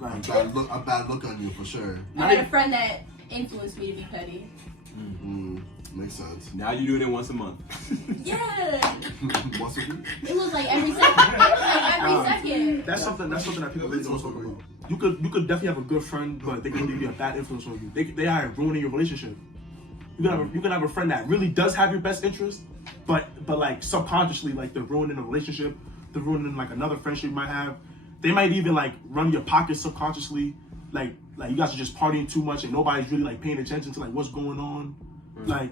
like A bad look on you for sure. I had a friend that influenced me to be petty. Makes sense. Now you do it once a month. Yeah. Once a week? It was like every second. Like every second. that's something that people really don't talk about. You could definitely have a good friend, but they can really be a bad influence on you. They are ruining your relationship. You can have a friend that really does have your best interest, but like subconsciously, like they're ruining a relationship, they're ruining like another friendship you might have. They might even like run your pockets subconsciously, like you guys are just partying too much and nobody's really like paying attention to like what's going on. Like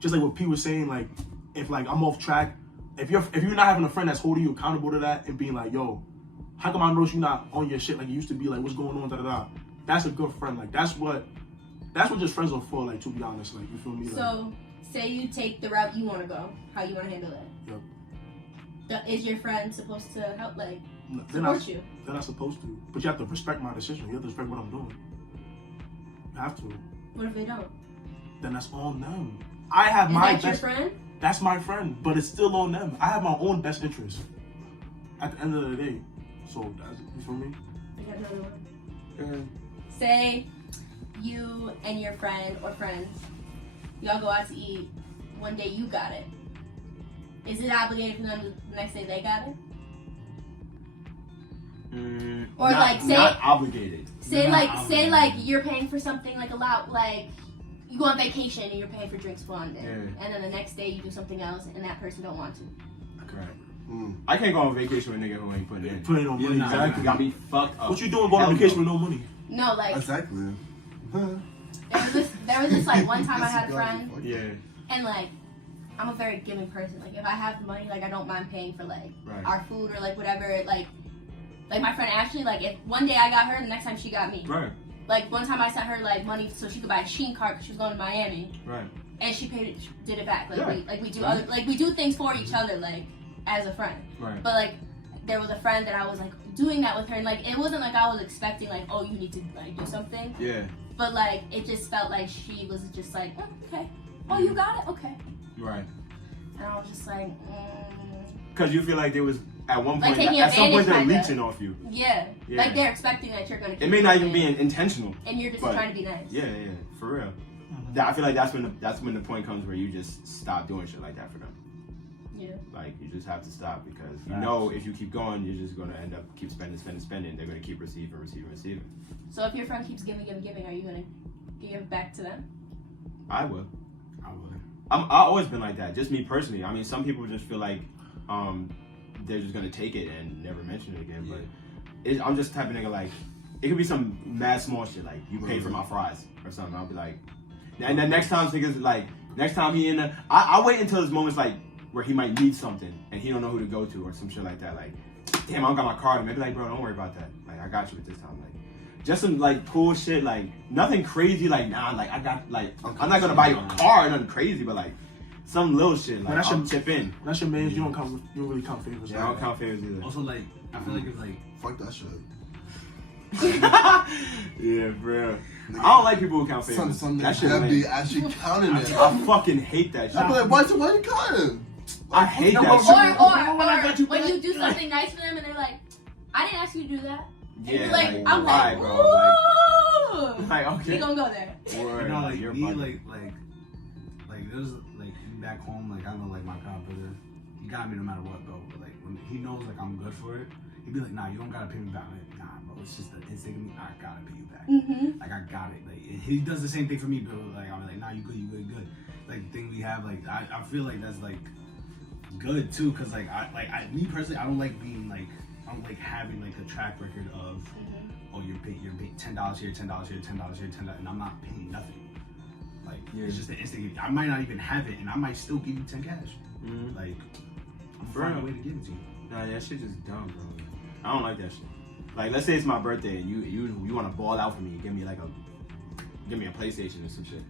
just like what P was saying, like if like I'm off track, if you're not having a friend that's holding you accountable to that and being like, yo, how come I notice you're not on your shit like you used to be, like what's going on, da da da. That's a good friend. Like that's what just friends are for, like to be honest, like you feel me? Like, So, say you take the route you want to go, how you want to handle it. Yep. Is your friend supposed to help, like, they're not, support you? they're not supposed to. But you have to respect my decision. You have to respect what I'm doing. You have to. What if they don't? Then that's on them. I have Is my that your best. friend? That's my friend, but it's still on them. I have my own best interest. At the end of the day, so that's, you feel me? I got another one. Say you and your friend or friends, y'all go out to eat. One day you got it. Is it obligated for them the next day they got it? Or like say not obligated. say Not like say obligated. like you're paying for something like a lot, like you go on vacation and you're paying for drinks for one day, Yeah. and then the next day you do something else and that person don't want to. Correct. I can't go on vacation with a nigga who ain't putting in. Putting on money, Yeah, exactly. Got me fucked up. What you doing going on Hell vacation no. with no money? No, like Exactly. there was this like one time I had a friend Yeah. and like I'm a very giving person. Like if I have the money, like I don't mind paying for like Right. our food or like whatever. Like my friend Ashley, like if one day I got her, the next time she got me. Right. Like one time I sent her like money so she could buy a Shein cart because she was going to Miami, Right. and she paid it, did it back. Like Yeah. we do other we do things for each other like as a friend. Right. But like there was a friend that I was like doing that with her, and like it wasn't like I was expecting like, oh, you need to like do something. Yeah. But like it just felt like she was just like, oh, okay, oh you got it, okay. Right. And I was just like, Because you feel like there was at one Like point, taking at some point, they're advantage, kinda. leeching off you. yeah. Yeah. Like they're expecting that you're gonna. It may not even be intentional. And you're just but- trying to be nice. Yeah, for real. I feel like that's when the point comes where you just stop doing shit like that for them. Yeah. Like you just have to stop because you know if you keep going, you're just gonna end up keep spending. They're gonna keep receiving. So if your friend keeps giving, are you gonna give back to them? I will. I would. I've always been like that. Just me personally. I mean, some people just feel like they're just gonna take it and never mention it again. But I'm just the type of nigga like it could be some mad small shit like you pay for my fries or something. I'll be like, and then next time niggas like next time he in the I wait until there's moments like where he might need something and he don't know who to go to or some shit like that. Like, damn, I don't got my card. And maybe like, bro, don't worry about that. Like, I got you at this time. Like, just some like cool shit. Like, nothing crazy. Like, nah, like I got like I'm not gonna buy you a car or nothing crazy, but like some little shit. Like, that's I'll your- chip in. That's your man. You don't really count favors. Yeah, I don't count favors either. Also, like, I feel like it's like, Fuck that shit. Yeah, bro. I don't like people who count favors. Some that niggas shit have lame. be actually counting it. I fucking hate that shit. I'm like, why you counting? I hate No, that but- shit. Or when you do something nice for them and they're like, I didn't ask you to do that. And Yeah, you're like, I'm why, like, bro? ooh. Like, okay. We gonna go there. Word, you know, like you're me, bugging. like there's like back home, like I know, like my godbrother, he got me no matter what, bro. But like when he knows like I'm good for it, he'd be like, nah, you don't gotta pay me back. I'm like, nah, bro, it's just the instinct of me. I gotta pay you back. Mm-hmm. Like I got it. Like he does the same thing for me, but like I'm like, nah, you good. Like the thing we have, like I feel like that's like good too, cause like I me personally, I don't like being like I don't like having like a track record of oh you're paying $10 here, $10 here, $10 here, $10, and I'm not paying nothing. Like it's just the instinct. I might not even have it, and I might still give you 10 cash. Mhm. Like I'm For finding a real. way to give it to you. Nah, that shit just dumb, bro. I don't like that shit. Like, let's say it's my birthday and you want to ball out for me, give me a PlayStation or some shit.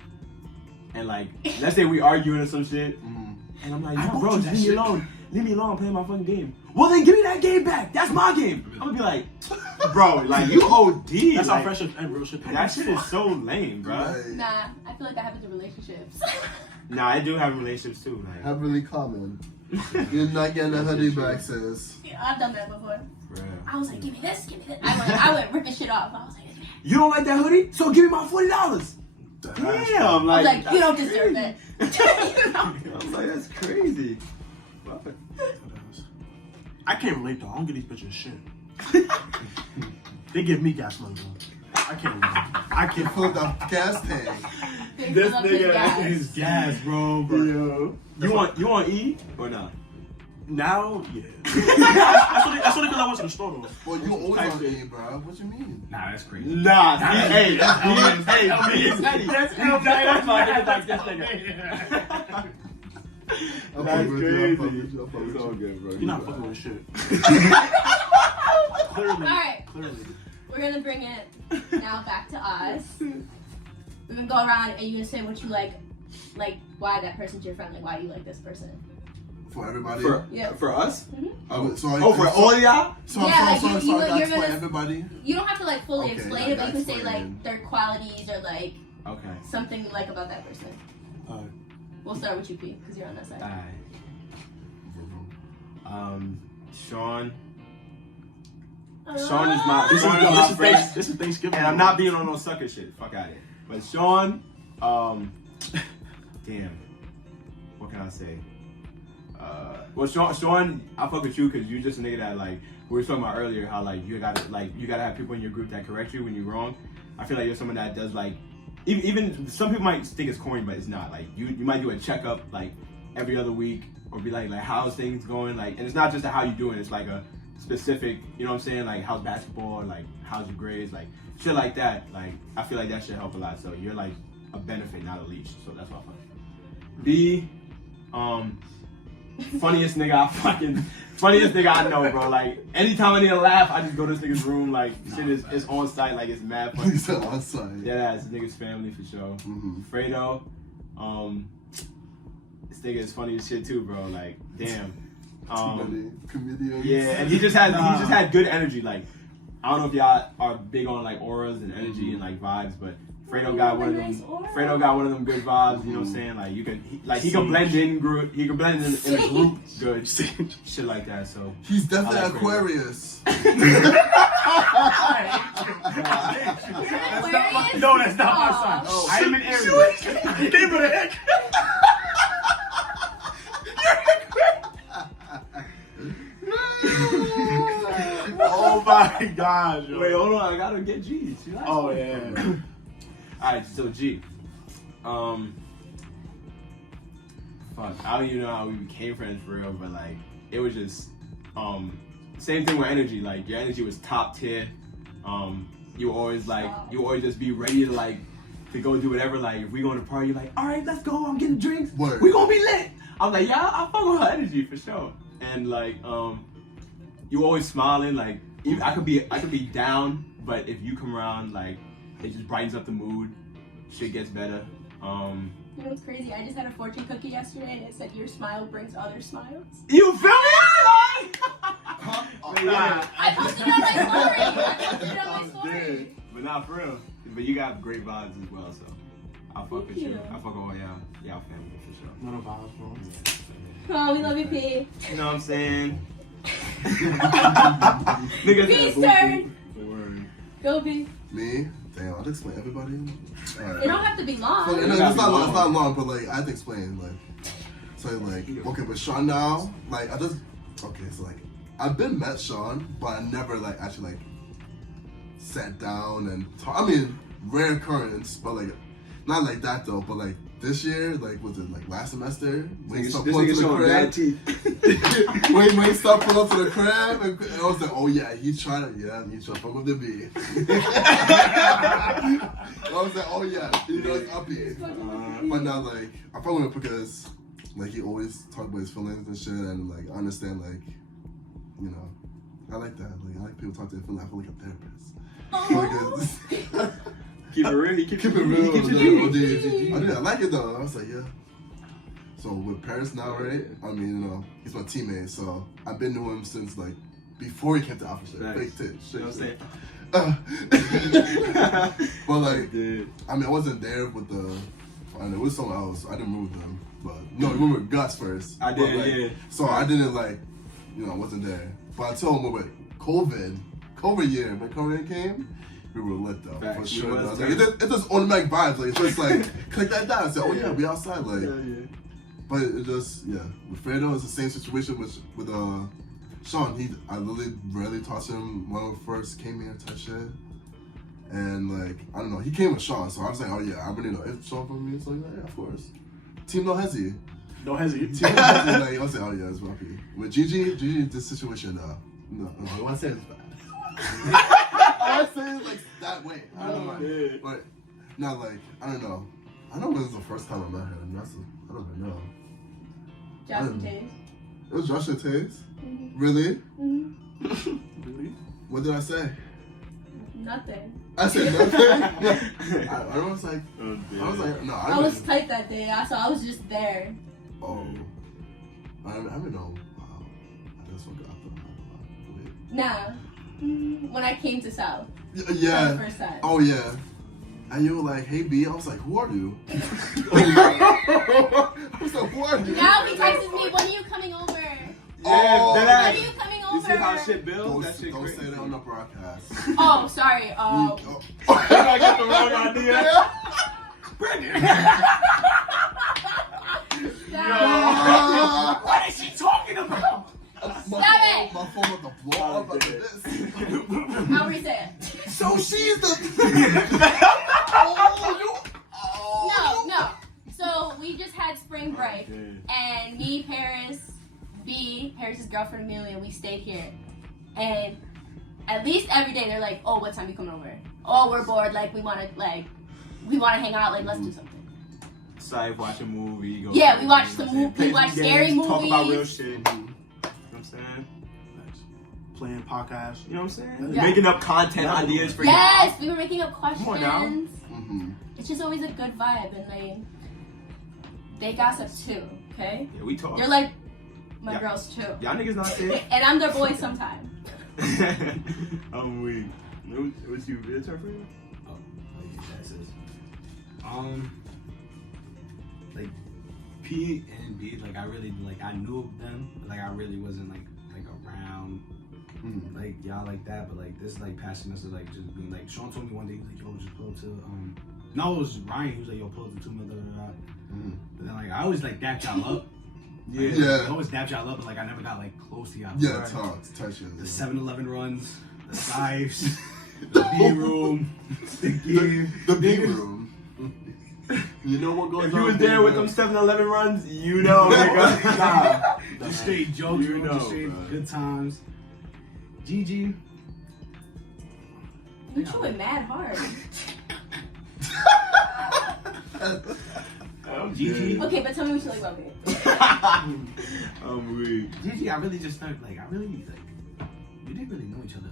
And like, let's say we arguing or some shit, and I'm like, I yo, bought bro, you just that leave me shit. alone. Leave me alone, I'm playing my fucking game. Well, then give me that game back. That's my game. I'm gonna be like, bro, like you OD. That's how like, friendship and real shit. that shit is so lame, bro. Right. Nah, I feel like that happens in relationships. Nah, I do have relationships too. Like, Heavily common. You're not getting a hoodie back, sis. Yeah, I've done that before. bro. I was like, give me this. I went ripping shit off. I was like, You don't like that hoodie? So give me my $40. Damn, I was like, like, you don't that's deserve crazy. it. I was like, that's crazy. I can't relate though. I don't get these bitches shit. They give me gas money though. I can't relate. I You can't. pulled the gas tank. They This fill up his nigga gas. is gas, bro. Yo. You want E or not? Now, yeah. that's only because I went to the store though. Well, you always Type on shit. A, bro. What you mean? Nah, that's crazy. Nah, hey, that's hey, that's my nigga like this nigga. I'm That's fucking with you, I'm crazy. fucking with you, I'm fucking It's with all you. good, bro. You're not fucking with shit. Clearly. Alright. Clearly. We're gonna bring it now back to us. We're gonna go around and you're gonna say what you like why that person's your friend, like why you like this person. For everybody. Yeah. For us? So Oh, for all of y'all? So, Yeah, so, like, so, you- so you're that's for gonna- everybody. You don't have to like fully Okay, explain it, but you can say explain. like their qualities or like Okay. something you like about that person. We'll start with you, P, because you're on that side. Alright. Sean. Sean is my This is, Sean is my friend. this is Thanksgiving. And I'm not being on no sucker shit. Fuck out of here. But Sean, damn. What can I say? Well, Sean, I fuck with you because you just a nigga that like we were talking about earlier. How like you gotta have people in your group that correct you when you're wrong. I feel like you're someone that does like even some people might think it's corny, but it's not. Like you might do a checkup like every other week or be like how's things going? Like, and it's not just a how you doing. It's like a specific, you know what I'm saying? Like how's basketball? Like how's your grades? Like shit like that. Like I feel like that should help a lot. So you're like a benefit, not a leash. So that's why I fuck. B, funniest nigga I know, bro. Like anytime I need to laugh, I just go to this nigga's room. Like shit is on site. Like it's mad funny. He said on site. Yeah, that's nigga's family for sure. Fredo, this nigga is funny as shit too, bro. Like damn. Comedians. Yeah, and he just had good energy. Like I don't know if y'all are big on like auras and energy and like vibes, but Fredo got one of them. Fredo got one of them good vibes. You know what I'm saying? Like you can, he can blend in group. He can blend in a group good. Shit like that. So He's definitely I like Aquarius. No, that's not my son. Aw. I am an Aries. He gave it a heck. Oh my god, yo. wait, hold on. I gotta get G's. Oh yeah. All right, so G. Fuck, I don't even know how we became friends for real, but like, it was just, same thing with energy. Like, your energy was top tier. You always just be ready to like, to go do whatever. Like, if we go to the party, you're like, all right, let's go. I'm getting drinks. Word. We gonna be lit. I'm like, yeah, I fuck with her energy for sure. And like, you always smiling. Like, I could be down, but if you come around, like, it just brightens up the mood. Shit gets better. You know what's crazy? I just had a fortune cookie yesterday and it said your smile brings other smiles. You feel me? Nah. I posted it on my story. I posted it on my story. But not for real. But you got great vibes as well, so I fuck Thank with you. you. I fuck with all y'all family for sure. None of ours, bro. Oh, we love you, P. You know what I'm saying? Niggas Peace, said turn. Word. Go, P. Me? Damn, I'll explain everybody. Alright. It don't have to be long. So, no, it's not long, but like I have to explain, like, so like, okay, but Sean now, like, so like, I've been met Sean, but I never like actually like sat down and talk. I mean, rare occurrence, but like, not like that though. But like this year, like, was it like last semester? When he stopped pulling up to the crib. when he stopped pulling up to the crib, and I was like, oh yeah, he's trying to fuck with the B. I was like, oh yeah, he knows up here. But now, like, I fuck with him because, like, he always talk about his feelings and shit, and like, I understand, like, you know, I like that. Like, I like people talk to their feelings. I feel like a therapist. Like, Keep it real. He keep keep it real. Keep I like it though. I was like, yeah. So with Paris now, right? I mean, you know, he's my teammate, so I've been to him since like before he came to Alpha Shit. Nice. Fake tit. You know what I'm saying? But like, Dude. I mean, I wasn't there with the. And it was someone else. I didn't move them, but no, we were with Gus first. I But, did, like, yeah. So I didn't like, you know, I wasn't there. But I told him with COVID year, when COVID came, we were lit though, Facts. for We sure. was Like, it's just automatic vibes. Like, it's just like click that down. I said, oh yeah, we outside. Like, Yeah. but it just with Fredo, it's the same situation with Sean. I literally rarely talked to him when we first came here, type shit. And like, I don't know, he came with Sean, so I was like, oh yeah, I really know. If Sean from me, it's like, yeah, of course. Team No Hezzy. No hesitate. Team No Hezzy, like, I was like, oh yeah, it's Rocky. With Gigi, this situation, no, I want to say it's bad. I want to say it like that way. I don't know. Yeah. But not like, I don't know. I know when was the first time I met her, and I don't even know. Justin Taze. It was Joshua Taze? Mm-hmm. Really? Mm-hmm. Really? What did I say? Nothing. I said nothing. I was like, Oh, I was like, no, I was tight that day, so I was just there. oh, I don't know. Wow, I just forgot the. Nah. When I came to South. For the Yeah. first time. Oh yeah. And you were like, hey B. I was like, who are you? I was like, who are you? Now he texts me, when are you coming over? Oh, When are you coming You over? see how shit builds? That shit Don't crazy. say that on the broadcast. Oh, sorry. Oh. I got the wrong idea. Stop. What is she talking about? My it. phone about to blow up after this. I'll reset it. So she's the. No. So we just had spring break, and me, Paris, Paris's girlfriend Amelia, we stayed here, and at least every day they're like, "Oh, what time you coming over? Oh, we're bored. Like we want to hang out. Like let's do something." Side watch a movie. Go Yeah, we play, watched you know some what I'm movies, saying? we watched Play some scary games, Talk about real movies. shit. You know what I'm saying? Nice. Playing podcasts. You know what I'm saying? Yeah. Making up content ideas for Yes, we were making up Come on now. questions. Mm-hmm. It's just always a good vibe, and they gossip too. Okay, Yeah, we talk. they're like my Yeah. girls too, Y'all niggas not safe. and I'm their boy sometimes. I'm weak. What's your turn for you? Oh, okay, that's it. Like P and B, like I really like I knew them, but like I really wasn't like around like y'all like that. But like this like past semester, like just being like Sean told me one day, he was like, yo, just pull up to no, it was Ryan. He was like, yo, pull up to 2 million. But then like I always like dapped y'all up. Yeah. Yeah. I always dapped y'all up, but like I never got like close to y'all. Yeah, Right. talks, touches. The 7-Eleven runs, the Sipes, the B room, the game. The B room. You know what goes If on? you was there with them 7-Eleven runs, you know, nigga. The straight jokes, You know, the straight bro. good times. Gigi. You chewing mad hard. Gigi. Okay, but tell me what you like about me. I'm weak. Gigi, I really just started like, we didn't really know each other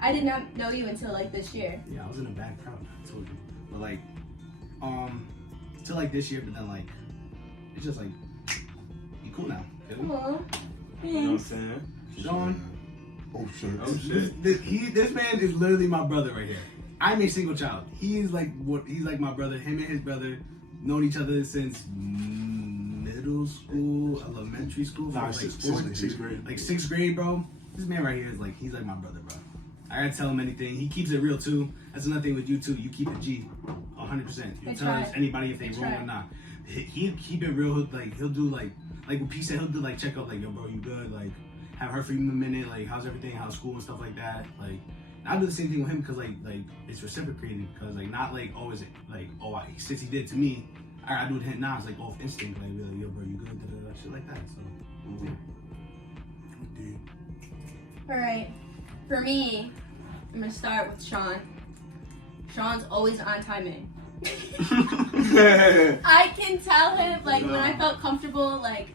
I did not know you until like this year. yeah, I was in a bad crowd, I told you. But like, Till like this year, but then like it's just like be cool now. Feel me? Aw, You know what I'm thanks. saying? Sean, Oh shit. Oh shit. this man is literally my brother right here. I'm a single child. He's like my brother. Him and his brother known each other since middle school, elementary school, Nah, like sixth grade. like 6th grade, bro. This man right here is like, he's like my brother, bro. I gotta tell him anything. He keeps it real too. That's another thing with you too. You keep it G, 100%. You I tell try. us anybody if they I wrong try. or not. He keep it real. He'll do like what P said. He'll do like check up like, yo, bro, you good? Like have her for you in a minute. Like how's everything? How's school and stuff like that. Like I do the same thing with him because like it's reciprocated. Because like not like oh is it like oh since he did to me, I do it to him now. It's like off instinct. Like be like yo, bro, you good? Da, da, da, shit like that. So. Yeah. Dude. All right. For me, I'm gonna start with Sean. Sean's always on timing. I can tell him like when I felt comfortable, like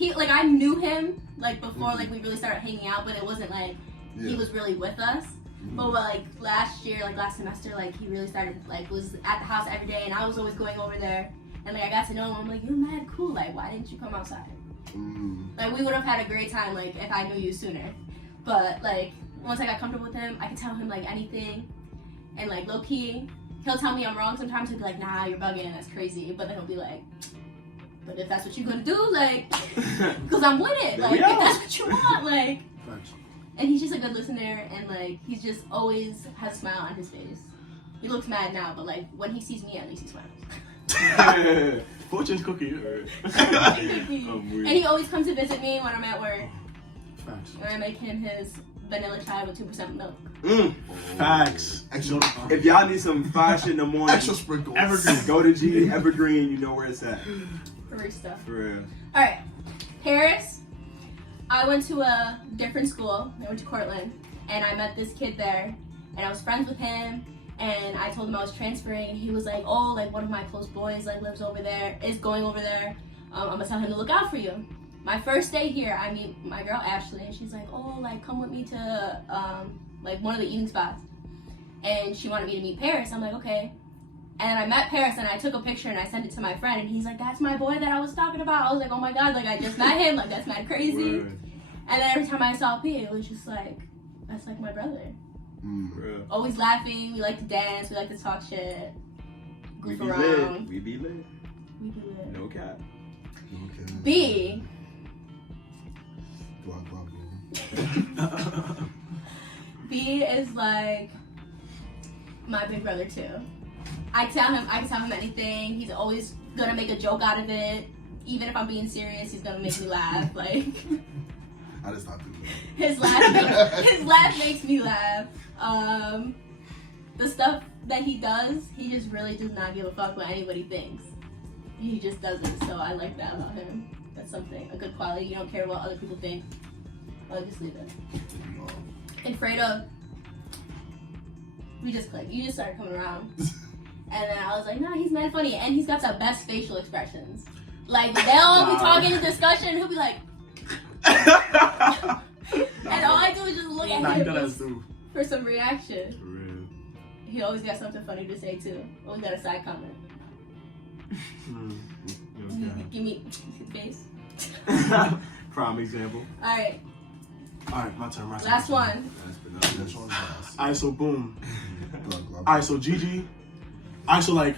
I knew him like before like we really started hanging out, but it wasn't like he was really with us. But like last year, like last semester, like he really started like was at the house every day, and I was always going over there, and like I got to know him. I'm like, you're mad cool. Like, why didn't you come outside? Like we would have had a great time like if I knew you sooner. But like once I got comfortable with him, I could tell him like anything, and like low key, he'll tell me I'm wrong sometimes. He'll be like, nah, you're bugging, that's crazy. But then he'll be like, but if that's what you're gonna do, like, because I'm with it. Like, if that's what you want, like. Facts. And he's just a good listener, and like he's just always has a smile on his face. He looks mad now, but like when he sees me, at least he smiles. Fortune's cookie. And he always comes to visit me when I'm at work, Facts. and I make him his vanilla chai with 2% milk. Facts. Extra, If y'all need some fire shit in the morning, extra sprinkles. Evergreen, go to G Evergreen. You know where it's at. Barista. For real. All right, Paris. I went to a different school. I went to Cortland, and I met this kid there, and I was friends with him. And I told him I was transferring, and he was like, "Oh, like one of my close boys like lives over there, is going over there. I'm gonna tell him to look out for you." My first day here, I meet my girl Ashley, and she's like, "Oh, like come with me to like one of the eating spots," and she wanted me to meet Paris. I'm like, "Okay." And I met Paris, and I took a picture, and I sent it to my friend, and he's like, "That's my boy that I was talking about." I was like, "Oh my god, like I just met him, like that's mad crazy." Word. And then every time I saw P, it was just like, that's like my brother. For real. Always laughing, we like to dance, we like to talk shit, We goof be around. lit. We be lit. We do it. No cap. Okay. B, B is like my big brother too. I can tell him anything. He's always gonna make a joke out of it. Even if I'm being serious, he's gonna make me laugh. Like I just stopped doing that. his laugh makes me laugh. The stuff that he does, he just really does not give a fuck what anybody thinks. He just does it. So I like that about him. That's something, a good quality. You don't care what other people think. I'll just leave it. And Fredo, we just clicked. You just started coming around. And then I was like, nah, he's mad funny. And he's got the best facial expressions. Like, they'll be talking in discussion, and he'll be like, and all I do is just look at Nah, he him does too. for some reaction. For real. He always got something funny to say, too. Always got a side comment. No cap. Give me his face. Prime example. Alright, Alright, my turn. last one. Last but not least. Alright, so boom. Alright, so Gigi. Alright, so like,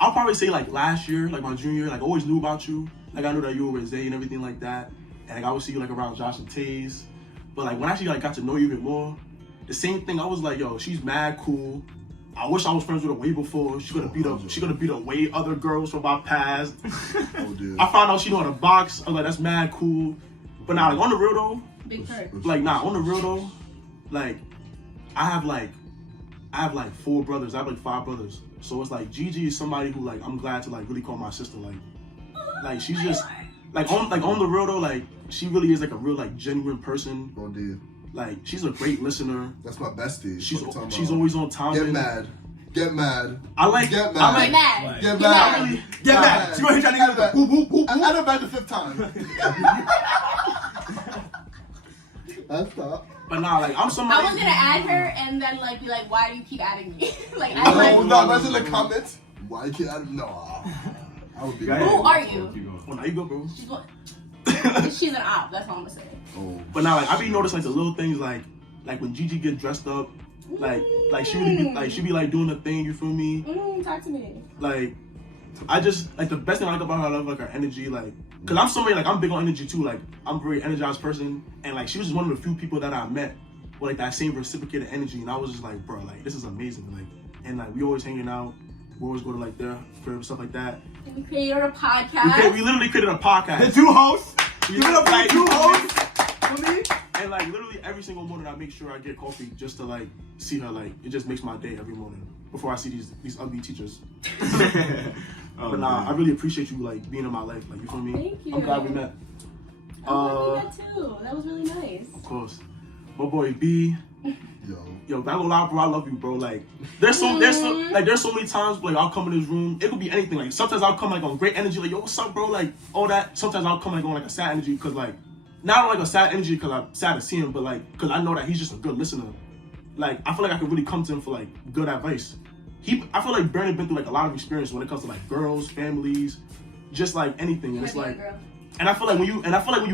I'll probably say like last year, like my junior year, like I always knew about you. Like I knew that you were with Zay and everything like that. And like, I would see you like around Josh and Taze. But like when I actually like got to know you even more, the same thing, I was like, yo, she's mad cool. I wish I was friends with her way before. She could have beat up way other girls from my past. Oh, dude. I found out she know how to box. I was like, that's mad cool. But now, like on the real though, Big perk. like nah, on the real though, like I have like 4 brothers. I have like 5 brothers. So it's like Gigi is somebody who like I'm glad to like really call my sister. Like she's just like on the real though, like she really is like a real like genuine person. Oh, dude. Like she's a great listener. That's my bestie. She's What you talking she's about? always on time. Get mad. Get mad. I like Get I mad. like Get mad. Get Get mad. mad. really Get Nah, back. She gonna hit y'all niggas. Whoop, whoop, whoop, I whoop. done back the 5th time. That's stop. But nah, like I'm somebody. I was gonna add her and then like be like, why do you keep adding me? Like, No, I like, no, that's in the comments. Why can't I? No. I would be. Go ahead. Who are you? Keep going. Oh, now you go, bro. She's an op. That's all I'm gonna say. Oh. But now, like, I be noticing like the little things, like when Gigi get dressed up, like she really be, like she be like doing the thing. You feel me? Talk to me. Like, I just like the best thing I like about her. I love like her energy, like. Cause I'm somebody like I'm big on energy too. Like I'm a very energized person, and like she was just one of the few people that I met with like that same reciprocated energy, and I was just like, bro, like this is amazing. Like, and like we always hanging out, we always go to like their crib, stuff like that. We created a podcast. We literally created a podcast. The two hosts. We Give it up for the two hosts. For me, and like literally every single morning I make sure I get coffee just to like see her. Like it just makes my day every morning before I see these ugly teachers. Oh, But nah, man. I really appreciate you like being in my life. Like you feel me? Thank you. I'm glad we met. I'm glad we met too. That was really nice. Of course. My boy B. Yo. Not gonna lie, bro. I love you, bro. Like, there's so many times like I'll come in this room. It could be anything. Like sometimes I'll come like on great energy, like yo, what's up, bro? Like all that. Sometimes I'll come like on like a sad energy, cause like not on like a sad energy because I'm sad to see him, but like cause I know that he's just a good listener. Like I feel like I could really come to him for like good advice. I feel like Brandon been through like a lot of experience when it comes to like girls, families, just like anything. And it's like, and I feel like when you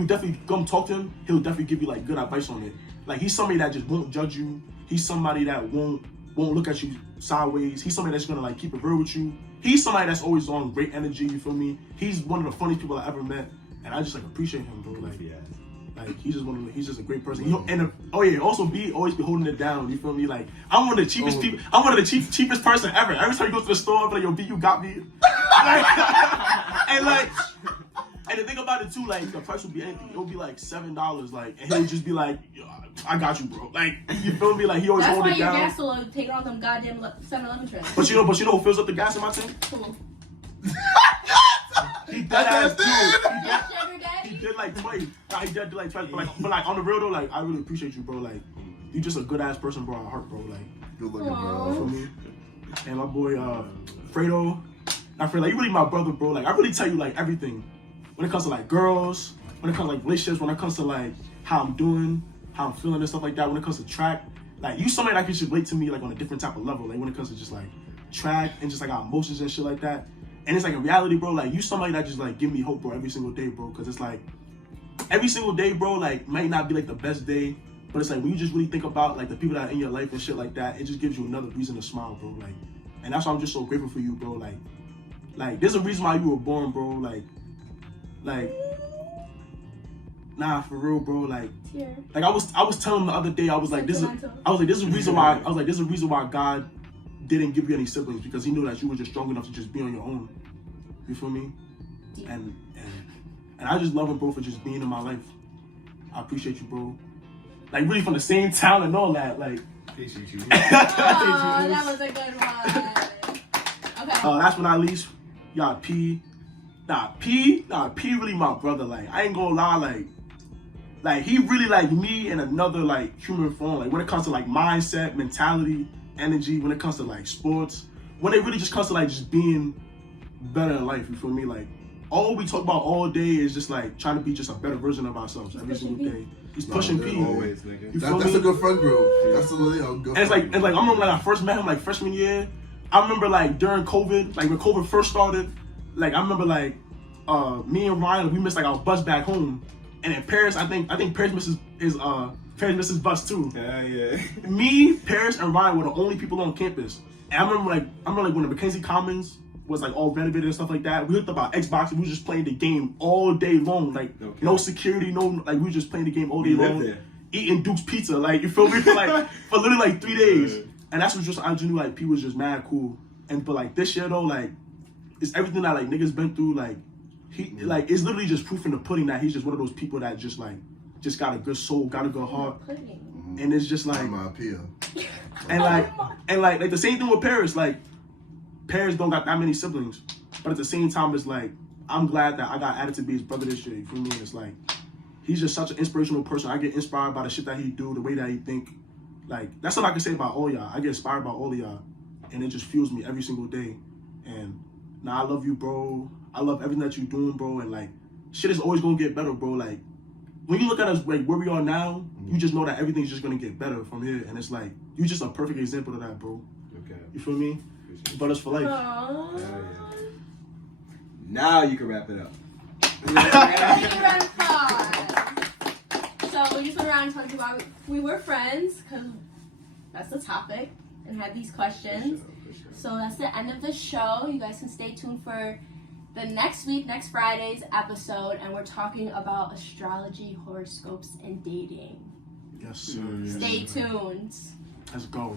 definitely come talk to him, he'll definitely give you like good advice on it. Like he's somebody that just won't judge you. He's somebody that won't look at you sideways. He's somebody that's gonna like keep it real with you. He's somebody that's always on great energy. You feel me? He's one of the funniest people I ever met, and I just like appreciate him, bro. Like, Yeah. like he's just a great person. Also B always be holding it down. You feel me? Like I'm one of the cheapest people. I'm one of the cheapest person ever. Every time you go to the store, I'm like, yo B, you got me. And the thing about it too, like the price would be anything. It'll be like $7, like, and he'll just be like, yo, I got you, bro. Like, you feel me? Like he always That's hold why it your down. gas will take all them goddamn 7-Eleven trends. But you know who fills up the gas in my tank? Cool. He dead ass too. Sugar daddy? He did like twice. Nah, he did like twice. But like on the real though, like I really appreciate you, bro. Like you just a good ass person, bro. At heart, bro. Like Good looking, you bro. feel me? And my boy Fredo. I feel like you really my brother, bro. Like I really tell you like everything. When it comes to like girls, when it comes to like relationships, when it comes to like how I'm doing, how I'm feeling and stuff like that. When it comes to track, like you somebody that can just relate to me like on a different type of level. Like when it comes to just like track and just like our emotions and shit like that. And it's like in reality, bro, like you somebody that just like give me hope, bro, every single day, bro. Cause it's like every single day, bro, like might not be like the best day, but it's like when you just really think about like the people that are in your life and shit like that, it just gives you another reason to smile, bro. Like, and that's why I'm just so grateful for you, bro. Like there's a reason why you were born, bro. Like, nah, for real, bro. Like I was telling him the other day, I was like, this is a reason why God didn't give you any siblings, because he knew that you were just strong enough to just be on your own. You feel me? And I just love him, bro, for just being in my life. I appreciate you, bro. Like really from the same town and all that. Like Appreciate you. Oh, that was a good one. Okay. last but not least, y'all P. P really my brother. Like I ain't gonna lie, like he really like me and another like human form. Like when it comes to like mindset, mentality, energy, when it comes to like sports, when it really just comes to like just being better in life, you feel me? Like all we talk about all day is just like trying to be just a better version of ourselves every single day. He's pushing P. Always, nigga. You feel That's me? a good friend group. That's a really good And it's like I remember when I first met him like freshman year. I remember like during COVID, like when COVID first started, like I remember like me and Ryan, we missed like our bus back home. And in Paris, I think Paris misses his bus too. Yeah. Me, Paris, and Ryan were the only people on campus. And I remember like when the Mackenzie Commons was like all renovated and stuff like that. We hooked up our Xbox and we were just playing the game all day long. Like no security, like we were just playing the game all day long. Eating Duke's pizza, like you feel me? For literally like 3 days. And that's what I just knew like P was just mad cool. But like this year though, like it's everything that like niggas been through, like he like it's literally just proof in the pudding that he's just one of those people that just got a good soul, got a good heart. And it's just like my appeal. and like the same thing with Paris. Like Paris don't got that many siblings, but at the same time, it's like I'm glad that I got added to be his brother this year. You feel me? It's like he's just such an inspirational person. I get inspired by the shit that he do, the way that he think. Like that's all I can say about all y'all. I get inspired by all of y'all, and it just fuels me every single day. And now I love you, bro. I love everything that you doing, bro. And like shit is always gonna get better, bro. Like when you look at us like where we are now, you just know that everything's just gonna get better from here. And it's like you just a perfect example of that, bro. Okay. You feel me? appreciate it. Brothers for life. Aww. Now you can wrap it up. Thank you, Grandpa. So we just went around and talked about we were friends because that's the topic and had these questions. So that's the end of the show. You guys can stay tuned for the next week, next Friday's episode, and we're talking about astrology, horoscopes, and dating. Yes, sir. Stay tuned. Let's go.